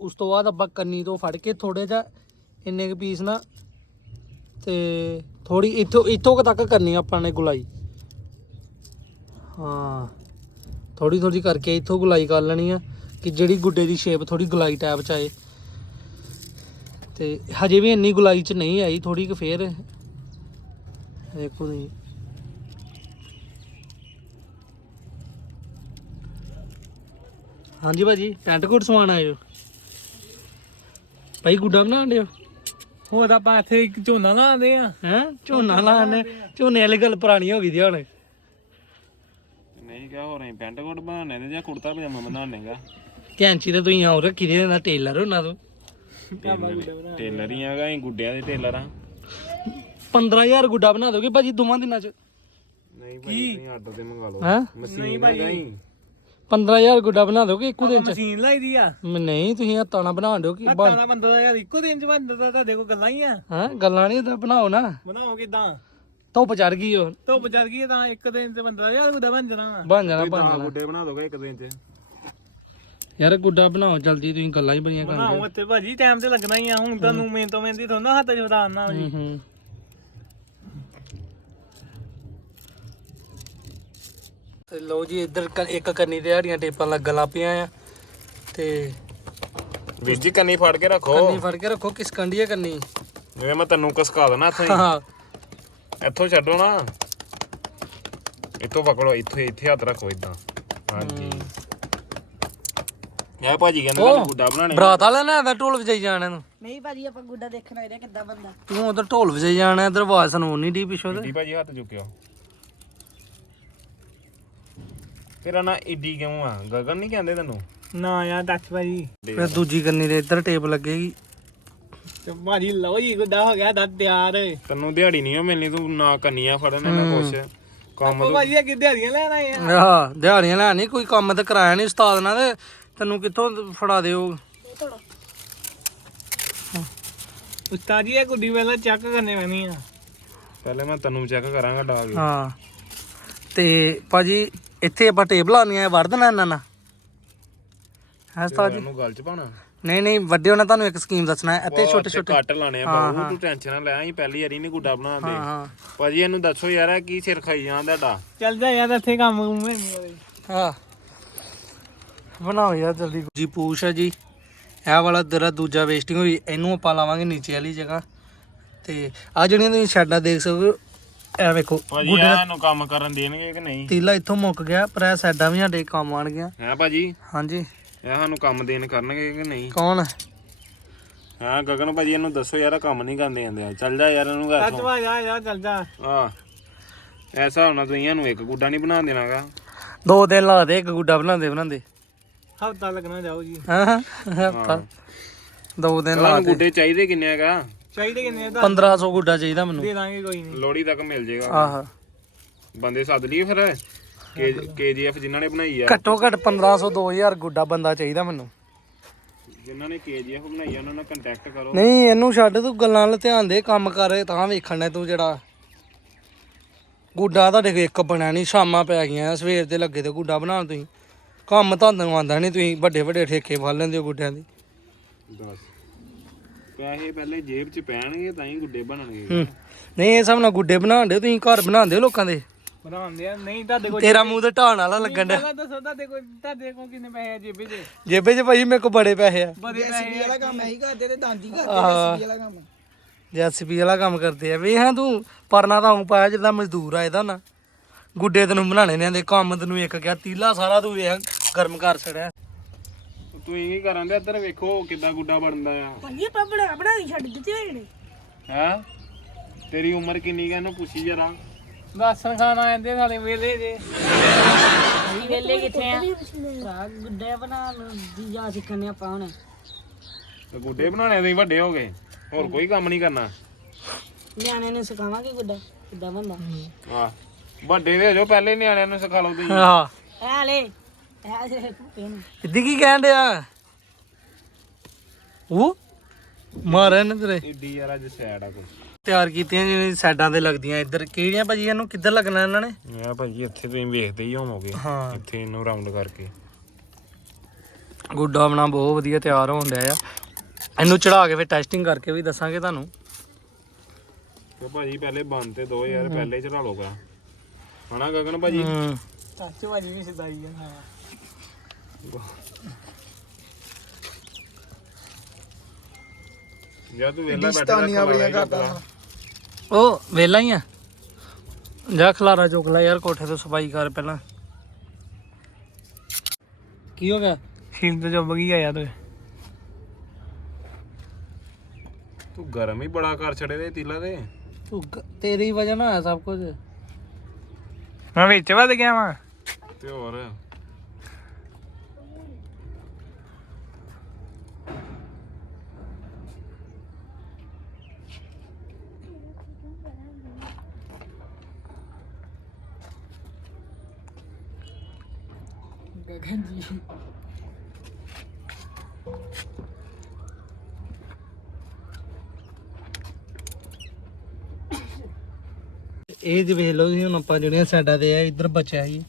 ਉਸ ਤੋਂ ਬਾਅਦ ਆਪਾਂ ਕੰਨੀ ਤੋਂ ਫੜ ਕੇ ਥੋੜੇ ਜਿਹਾ ਇੰਨੇ ਕੁ ਪੀਸ ਨਾ ਤੇ ਥੋੜੀ ਇੱਥੋਂ ਇੱਥੋਂ ਤੱਕ ਕਰਨੀ ਆਪਾਂ ਨੇ ਗੁਲਾਈ। ਹਾਂ ਥੋੜੀ ਥੋੜੀ ਕਰਕੇ ਇੱਥੋਂ ਗੁਲਾਈ ਕਰ ਲੈਣੀ ਆ ਕਿ ਜਿਹੜੀ ਗੁੱਡੇ ਦੀ ਸ਼ੇਪ ਥੋੜੀ ਗੁਲਾਈ ਟਾਈਪ ਚ ਆਏ। ਤੇ ਹਜੇ ਵੀ ਇੰਨੀ ਗੁਲਾਈ ਚ ਨਹੀਂ ਆਈ ਥੋੜੀ ਕੁ ਫੇਰ। ਦੇਖੋ ਤੁਸੀਂ। ਹਾਂਜੀ ਭਾਜੀ ਟੈਂਟ ਕੋਟ ਸਵਾਣ ਆਏ ਹੋ। ਭਾਈ ਗੁੱਡਾ ਬਣਾਉਣ ਦਿਓ ਹੋਰ ਆਪਾਂ ਇੱਥੇ ਇੱਕ ਝੋਨਾ ਲਾਉਂਦੇ ਆ ਹੈ। ਝੋਨਾ ਲਾਣੇ ਝੋਨੇ ਵਾਲੀ ਗੱਲ ਪੁਰਾਣੀ ਹੋ ਗਈ ਦੀ ਹੁਣ। ਨਹੀਂ ਕਿਹਾ ਹੋਰ ਨਹੀਂ ਪੈਂਟ ਕੋਟ ਬਣਾਉਣੇ ਨੇ ਜਾਂ ਕੁੜਤਾ ਪਜਾਮਾ ਬਣਾਉਣੇਗਾ ਕੈਂਚੀ ਤੇ ਤੁਸੀਂ ਆਉ ਰੱਖੀ ਦੇ ਨਾ ਟੇਲਰ ਉਹਨਾਂ ਤੋਂ। ਟੇਲਰ ਹੀ ਆਗਾ ਅਸੀਂ ਗੁੱਡਿਆਂ ਦੇ ਟੇਲਰ ਆ 15000 ਗੁੱਡਾ ਬਣਾ ਦੋਗੇ ਭਾਜੀ ਦੋਵਾਂ ਦਿਨਾਂ ਚ? ਨਹੀਂ 15000 ਗੁੱਡਾ ਬਣਾ ਦੋਗੇ ਇੱਕੋ ਦਿਨ ਚ? ਮਸ਼ੀਨ ਲਾਈ ਦੀ ਆ। ਮ- ਨਹੀਂ ਤੁਸੀਂ ਹੱਥਾਂ ਨਾਲ ਬਣਾ ਦਿਓ ਕਿ ਤਾਣਾ ਬੰਦਾ ਦਾ ਯਾਰ ਇੱਕੋ ਦਿਨ ਚ ਬੰਦਾ ਤੁਹਾਡੇ ਕੋਲ ਗੱਲਾਂ ਹੀ ਆ। ਹਾਂ ਗੱਲਾਂ ਨਹੀਂ ਤਾਂ ਬਣਾਓ ਨਾ। ਬਣਾਓ ਕਿਦਾਂ? ਧੁੱਪ ਚੜ ਗਈ ਉਹ। ਧੁੱਪ ਚੱਲ ਗਈ ਆ ਤਾਂ ਇੱਕ ਦਿਨ ਚ ਬੰਦਾ ਯਾਰ ਗੁੱਡਾ ਬਣ ਜਾਣਾ ਵਾ। ਬਣ ਜਾਣਾ ਬਣ ਹਾਂ ਜਾਣਾ। ਗੁੱਡੇ ਬਣਾ ਦੋਗੇ ਇੱਕ ਦਿਨ ਚ। ਯਾਰ ਗੁੱਡਾ ਬਣਾਓ ਜਲਦੀ ਤੁਸੀਂ ਗੱਲਾਂ ਹੀ ਬੜੀਆਂ ਕਰਦੇ ਬਣਾਓ ਉੱਥੇ ਭਾਜੀ ਟਾਈਮ ਤੇ ਲੱਗਣਾ ਹੀ ਆ ਹੁਣ ਤੁਹਾਨੂੰ ਮਿਹਨਤ ਤੋਂ ਮਿਹਨਤੀ ਥੋੜਾ ਹੱਥ ਚ ਵਧਾਉਣ ਨਾਲ ਹੂੰ। ਲੋ ਜੀ ਇੱਧਰ ਕ- ਇੱਕ ਕੰਨੀ ਤੇ ਹੜੀਆਂ ਟੇਪਾਂ ਲੱਗਣ ਲੱਗ ਪਈਆਂ ਆ ਤੇ ਵੀਰ ਜੀ ਕੰਨੀ ਫੜ ਕੇ ਰੱਖੋ। ਕੰਨੀ ਫੜ ਕੇ ਰੱਖੋ ਕਿਸ ਕੰਡੀ ਹੈ ਕੰਨੀ? ਜਿਵੇਂ ਮੈਂ ਤੈਨੂੰ ਕਸਕਾ ਦੇਣਾ ਇੱਥੋਂ ਹੀ। ਹਾਂ। ਇੱਥੋਂ ਛੱਡੋ ਨਾ। ਇੱਥੋਂ ਪਕੜੋ ਇੱਥੇ ਇੱਥੇ ਹੱਥ ਰੱਖੋ ਇਦਾਂ ਹਾਂਜੀ। ਇਹ ਭਾਜੀ ਕਹਿੰਦੇ ਤੁਹਾਨੂੰ ਗੁੱਡਾ ਬਣਾਣੇ ਬਰਾਤ ਵਾਲਾ ਨਾ ਆਦਾ ਢੋਲ ਵਜਾਈ ਜਾਣਾ ਨੂੰ ਨਹੀਂ ਭਾਜੀ ਆਪਾਂ ਗੁੱਡਾ ਦੇਖਣ ਆਏ ਕਿੱਦਾਂ ਬੰਦਾ? ਤੂੰ ਉਧਰ ਢੋਲ ਵਜਾਈ ਜਾਣਾ ਇਧਰ ਆਵਾਜ਼ ਸੁਣਾਉਣ ਨਹੀਂ ਦੀ ਪਿੱਛੋਂ ਤੇ। ਭਾਜੀ ਹੱਥ ਚੁੱਕਿਓ। ਤੇਰਾ ਨਾਂ ਇੱਡੀ ਕਿਉਂ ਆ? ਗਗਨ ਨਹੀਂ ਕਹਿੰਦੇ ਤੈਨੂੰ? ਨਾ ਯਾਰ ਦੱਸ ਭਾਜੀ। ਫਿਰ ਦੂਜੀ ਕੰਨੀ ਦੇ ਇੱਧਰ ਟੇਪ ਲੱਗੇਗੀ। ਤੇ ਭਾਜੀ ਲਓ ਜੀ ਗੁੱਡਾ ਹੋ ਗਿਆ ਦਾ ਤਿਆਰ। ਤੈਨੂੰ ਦਿਹਾੜੀ ਨਹੀਂ ਮਿਲਣੀ ਤੂੰ ਨਾ ਕੰਨੀਆਂ ਫੜਨ ਨਾ ਕੁਛ। ਕੰਮ ਉਹ ਤੂੰ ਭਾਜੀ ਅੱਗੇ ਦਿਹਾੜੀਆਂ ਲੈਣ ਆਏ ਆ? ਆਹ ਦਿਹਾੜੀਆਂ ਲੈਣੀ ਕੋਈ ਕੰਮ ਤੇ ਕਰਾਇਆ ਨਹੀਂ ਉਸਤਾਦ ਨਾਲ ਤੇ ਤੈਨੂੰ ਕਿੱਥੋਂ ਫੜਾ ਦਿਓ? ਉਸਤਾਦ ਜੀ ਇਹ ਗੁੱਡੀ ਵੇਲੇ ਚੈੱਕ ਕਰਨੇ ਪੈਣੀ ਆ। ਪਹਿਲੇ ਮੈਂ ਤੈਨੂੰ ਚੈੱਕ ਕਰਾਂਗਾ ਡਾਗ ਹਾਂ। ਤੇ ਭਾਜੀ ਇੱਥੇ ਆਪਾਂ ਟੇਪ ਲਾਉਣੀ ਆ ਵੜ ਦੇਣਾ ਇਹਨਾਂ ਨਾਲ। ਹੈ ਉਸਤਾਦ ਜੀ। ਇਹਨੂੰ ਗੱਲ ਚ ਪਾਣਾ ਨਹੀਂ ਨਹੀਂ ਵੱਡੇ ਉਹਨਾਂ ਤੁਹਾਨੂੰ ਇੱਕ ਸਕੀਮ ਦੱਸਣਾ ਹੈ ਇੱਥੇ ਛੋਟੇ ਛੋਟੇ। ਕੱਟ ਲਾਣੇ ਆ ਬਾਬੂ ਤੂੰ ਟੈਨਸ਼ਨ ਨਾ ਲੈ ਅਸੀਂ ਪਹਿਲੀ ਵਾਰੀ ਨਹੀਂ ਗੁੱਡਾ ਬਣਾਉਂਦੇ। ਹਾਂ ਹਾਂ। ਭਾਜੀ ਇਹਨੂੰ ਦੱਸੋ ਯਾਰ ਇਹ ਕੀ ਸਿਰ ਖਾਈ ਜਾਂਦਾ ਤੁਹਾਡਾ? ਚੱਲ ਜਾ ਯਾਰ ਇੱਥੇ ਕੰਮ ਕੁਮ ਹੈ ਨਹੀਂ ਉਹਦੇ ਹਾਂ। ਬਣਾਓ ਯਾਰ ਜਲਦੀ। ਜੀ ਪੂਛ ਹੈ ਜੀ। ਇਹ ਵਾਲਾ ਤੇਰਾ ਦੂਜਾ ਵੇਸਟਿੰਗ ਹੋਈ ਇਹਨੂੰ ਆਪਾਂ ਲਾਵਾਂਗੇ ਨੀਚੇ ਵਾਲੀ ਜਗ੍ਹਾ। ਤੇ ਆ ਜਿਹੜੀਆਂ ਤੁਸੀਂ ਸ਼ੈਡਾਂ ਦੇਖ ਸਕਦੇ ਹੋ ਇਹ ਵੇਖੋ ਭਾਜੀ ਇਹਨੂੰ ਕੰਮ ਕਰਨ ਦੇਣਗੇ ਕਿ ਨਹੀਂ? ਤੀਲਾ ਇੱਥੋਂ ਮੁੱਕ ਗਿਆ ਪਰ ਇਹ ਸਾਈਡਾਂ ਵੀ ਸਾਡੇ ਕੰਮ ਆਣ ਗਿਆ। ਹੈ ਭਾਜੀ? ਹਾਂਜੀ। ਇਹ ਸਾਨੂੰ ਕੰਮ ਦੇਣ ਕਰਨਗੇ ਕਿ ਨਹੀਂ? ਕੌਣ? ਹਾਂ ਗਗਨ ਭਾਜੀ ਇਹਨੂੰ ਦੱਸੋ ਯਾਰ ਇਹ ਕੰਮ ਨਹੀਂ ਕਰਦੇ ਜਾਂਦੇ ਆ ਚੱਲ ਜਾ ਯਾਰ ਇਹਨੂੰ ਘਰ ਅੱਜ ਵਾ ਜਾ ਜਾ ਚੱਲ ਜਾ। ਆ ਐਸਾ ਹੋਣਾ ਤੁਸੀਂ ਇਹਨੂੰ ਇੱਕ ਗੁੱਡਾ ਨਹੀਂ ਬਣਾ ਦੇਣਾਗਾ। ਦੋ ਦਿਨ ਲਾ ਦੇ ਇੱਕ ਗੁੱਡਾ ਬਣਾਉਂਦੇ ਬਣਾਉਂਦੇ। ਹਫਤਾ ਲੱਗਣਾ ਜਾਓ ਜੀ। ਹਾਂ ਹਫ਼ਤਾ। ਦੋ ਦਿਨ ਲਾ ਦੇ। ਗੁੱਡੇ ਚਾਹੀਦੇ ਕਿੰਨੇ ਹੈਗਾ? ਚਾਹੀਦੇ ਕਿੰਨੇ ਦਾ 1500 ਗੁੱਡਾ ਚਾਹੀਦਾ ਮੈਨੂੰ। ਦੇ ਦਾਂਗੇ ਕੋਈ ਨਹੀਂ। ਲੋੜੀ ਤੱਕ ਮਿਲ ਜੇਗਾ। ਆਹ। ਬੰਦੇ ਸੱਦ ਲਈਏ ਫਿਰ। ਕੇਜੀਐਫ ਜਿਨ੍ਹਾਂ ਨੇ ਬਣਾਈ ਆ। ਘੱਟੋ ਘੱਟ 1500 2000 ਗੁੱਡਾ ਬੰਦਾ ਚਾਹੀਦਾ ਮੈਨੂੰ। ਜਿਨ੍ਹਾਂ ਨੇ ਕੇਜੀਐਫ ਬਣਾਈ ਆ ਉਹਨਾਂ ਨਾਲ ਕੰਟੈਕਟ ਕਰੋ। ਨਹੀਂ ਇਹਨੂੰ ਛੱਡ ਤੂੰ ਗੱਲਾਂ ਵੱਲ ਧਿਆਨ ਦੇ ਕੰਮ ਕਰ ਤਾਂ ਵੇਖਣ ਨੇ ਤੂੰ ਜਿਹੜਾ। ਗੁੱਡਾ ਤੁਹਾਡੇ ਕੋਲ ਇੱਕ ਬਣਿਆ ਨਹੀਂ ਸ਼ਾਮਾਂ ਪੈ ਗਈਆਂ ਸਵੇਰ ਦੇ ਲੱਗੇ ਤੇ ਗੁੱਡਾ ਬਣਾਉਣ ਤੁਸੀਂ। ਕੰਮ ਤੁਹਾਨੂੰ ਆਉਂਦਾ ਨਹੀਂ ਤੁਸੀਂ ਵੱਡੇ ਵੱਡੇ ਠੇਕੇ ਫੜ ਲੈਂਦੇ ਹੋ ਗੁੱਡਿਆਂ ਦੀ। ਬਸ। ਪੈਸੇ ਪਹਿਲੇ ਜੇਬ 'ਚ ਪੈਣਗੇ ਤਾਂ ਹੀ ਗੁੱਡੇ ਬਣਨਗੇ। ਹੂੰ। ਨਹੀਂ ਇਹ ਸਭ ਨਾਲ ਗੁੱਡੇ ਬਣਾਉਂਦੇ ਤੁਸੀਂ ਘਰ ਬਣਾਉਂਦੇ ਹੋ ਲੋਕਾਂ ਦੇ? ਬਣਾਉਂਦੇ ਆ। ਨਹੀਂ ਤੁਹਾਡੇ ਕੋਲ ਤੇਰਾ ਮੂੰਹ ਤੇ ਢਾਣ ਵਾਲਾ ਲੱਗਣ ਡਿਆ। ਪਹਿਲਾਂ ਦੱਸੋ ਤੁਹਾਡੇ ਕੋਲ ਤੁਹਾਡੇ ਕੋਲ ਕਿੰਨੇ ਪੈਸੇ ਆ ਜੇਬੇ 'ਚ? ਜੇਬੇ 'ਚ ਭਾਈ ਮੇਰੇ ਕੋਲ ਬੜੇ ਪੈਸੇ ਆ। ਬੜੇ ਪੈਸੇ ਆ। ਕੰਮ ਇਹੀ ਕਰਦੇ ਤੇ ਦਾਂਦੀ ਕਰਦੇ ਵਾਲਾ ਕੰਮ। ਜੈਸੀਪੀ ਵਾਲਾ ਕੰਮ ਕਰਦੇ ਆ ਵੀ ਹਾਂ ਤੂੰ ਪਰਨਾ ਤਾਂ ਹੂੰ ਪਾਇਆ ਜਿੱਦਾਂ ਮਜ਼ਦੂਰ ਆ ਇਹਦਾ ਨਾ। ਗੁੱਡੇ ਤੈਨੂੰ ਬਣਾਣੇ ਨੇ ਆਂਦੇ ਕੰਮ ਤੈਨੂੰ ਇੱਕ ਗਿਆ ਤੀਲਾ ਸਾਰਾ ਤੂੰ ਵੇਖ ਗਰਮ ਕਰ ਛੜਿਆ। ਤੁਸੀਂ ਕੀ ਕਰਨ ਦੇ ਇੱਧਰ ਵੇਖੋ ਕਿੱਦਾਂ ਗੁੱਡਾ ਬਣਦਾ ਆ। ਭਾਜੀ ਆਪਾਂ ਬਣਾ ਬਣਾ ਕੇ ਛੱਡ ਦਿੱਤੇ ਹੋਏ ਨੇ ਹੈ? ਤੇਰੀ ਉਮਰ ਕਿੰਨੀ ਹੈ ਇਹਨੂੰ ਪੁੱਛੀ ਜਰਾ। ਰਾਸ਼ਨ ਖਾਣਾ ਆਂਦੇ ਸਾਲੇ ਵੇਲੇ ਜੇ। ਵੇਲੇ ਕਿੱਥੇ ਆ? ਭਰਾ ਗੁੱਡੇ ਬਣਾ ਦੀ ਜਾ ਸਿੱਖਣੇ ਆਪਾਂ ਹੁਣ। ਤੇ ਗੁੱਡੇ ਬਣਾਉਣੇ ਤੁਸੀਂ ਵੱਡੇ ਹੋ ਗਏ। ਹੋਰ ਕੋਈ ਕੰਮ ਨਹੀਂ ਕਰਨਾ। ਨਿਆਣੇ ਨੂੰ ਸਿਖਾਵਾਂਗੇ ਗੁੱਡਾ ਕਿੱਦਾਂ ਬੰਦਾ ਆ ਵੱਡੇ ਦੇ ਹੋ ਜਾਓ ਪਹਿਲੇ ਨਿਆਣਿਆਂ ਨੂੰ ਸਿਖਾ ਲਓ ਤੁਸੀਂ। ਹਾਂ। ਐ ਲੈ। ਇੱਦੀ ਕੀ ਕਹਿਣ ਡਿਆ? ਉਹ ਮਾਰੇ ਨੇ ਤੇਰੇ। ਏਡੀ ਯਾਰ ਅੱਜ ਸੈਡ ਆ ਕੋਈ ਤਿਆਰ ਕੀਤੀਆਂ ਜਿਵੇਂ ਸਾਈਡਾਂ ਤੇ ਲੱਗਦੀਆਂ। ਇੱਧਰ ਕਿਹੜੀਆਂ ਭਾਜੀ ਇਹਨੂੰ? ਕਿੱਧਰ ਲੱਗਣਾ ਇਹਨਾਂ ਨੇ? ਆ ਭਾਜੀ ਇੱਥੇ ਤੁਸੀਂ ਵੇਖਦੇ ਹੀ ਹੋਵੋਗੇ। ਹਾਂ। ਇੱਥੇ ਇਹਨੂੰ ਰਾਉਂਡ ਕਰਕੇ। ਗੁੱਡਾ ਬਣਾ ਬਹੁਤ ਵਧੀਆ ਤਿਆਰ ਹੋਣ ਡਿਆ ਆ। ਇਹਨੂੰ ਚੜਾ ਕੇ ਫਿਰ ਟੈਸਟਿੰਗ ਕਰਕੇ ਵੀ ਦੱਸਾਂਗੇ ਤੁਹਾਨੂੰ। ਤੇ ਭਾਜੀ ਪਹਿਲੇ ਬੰਦ ਤੇ ਦੋ ਯਾਰ ਪਹਿਲੇ ਚੜਾ ਲੋਗਾ ਹਣਾ ਗਗਨ ਭਾਜੀ? ਹੂੰ। ਚਾਚੂ ਭਾਜੀ ਵੀ ਸਿਧਾਈ ਆ ਹਾਂ। ਜਾਂ ਤੂੰ ਵੇਲਾ ਬੈਠਾ ਬੜੀਆਂ ਕਰਦਾ। ਉਹ ਵੇਲਾ ਹੀ ਆ? ਜਾ ਖਲਾਰਾ ਚੁੱਕ ਲੈ ਯਾਰ ਕੋਠੇ ਤੋਂ ਸਫ਼ਾਈ ਕਰ ਪਹਿਲਾਂ। ਕੀ ਹੋ ਗਿਆ? ਸੀਨ ਤੇ ਜੁੱਬ ਗਈ ਆ ਯਾਰ ਤੂੰ। ਗਰਮ ਹੀ ਬੜਾ ਕਰ ਛੜੇ ਦੇ ਤੀਲਾ ਦੇ। ਤੂੰ ਗ- ਤੇਰੀ ਵਜ੍ਹਾ ਨਾਲ ਹੋਇਆ ਸਭ ਕੁਝ। ਮੈਂ ਵਿੱਚ ਵੱਧ ਗਿਆ ਵਾਂ। ਤੇ ਹੋਰ? ਜੀ ਇਹ ਜੇ ਵੇਖ ਲਓ ਜੀ ਹੁਣ ਆਪਾਂ ਜਿਹੜੀਆਂ ਸਾਈਡਾਂ ਤੇ ਆ ਇੱਧਰ ਬਚਿਆ ਸੀ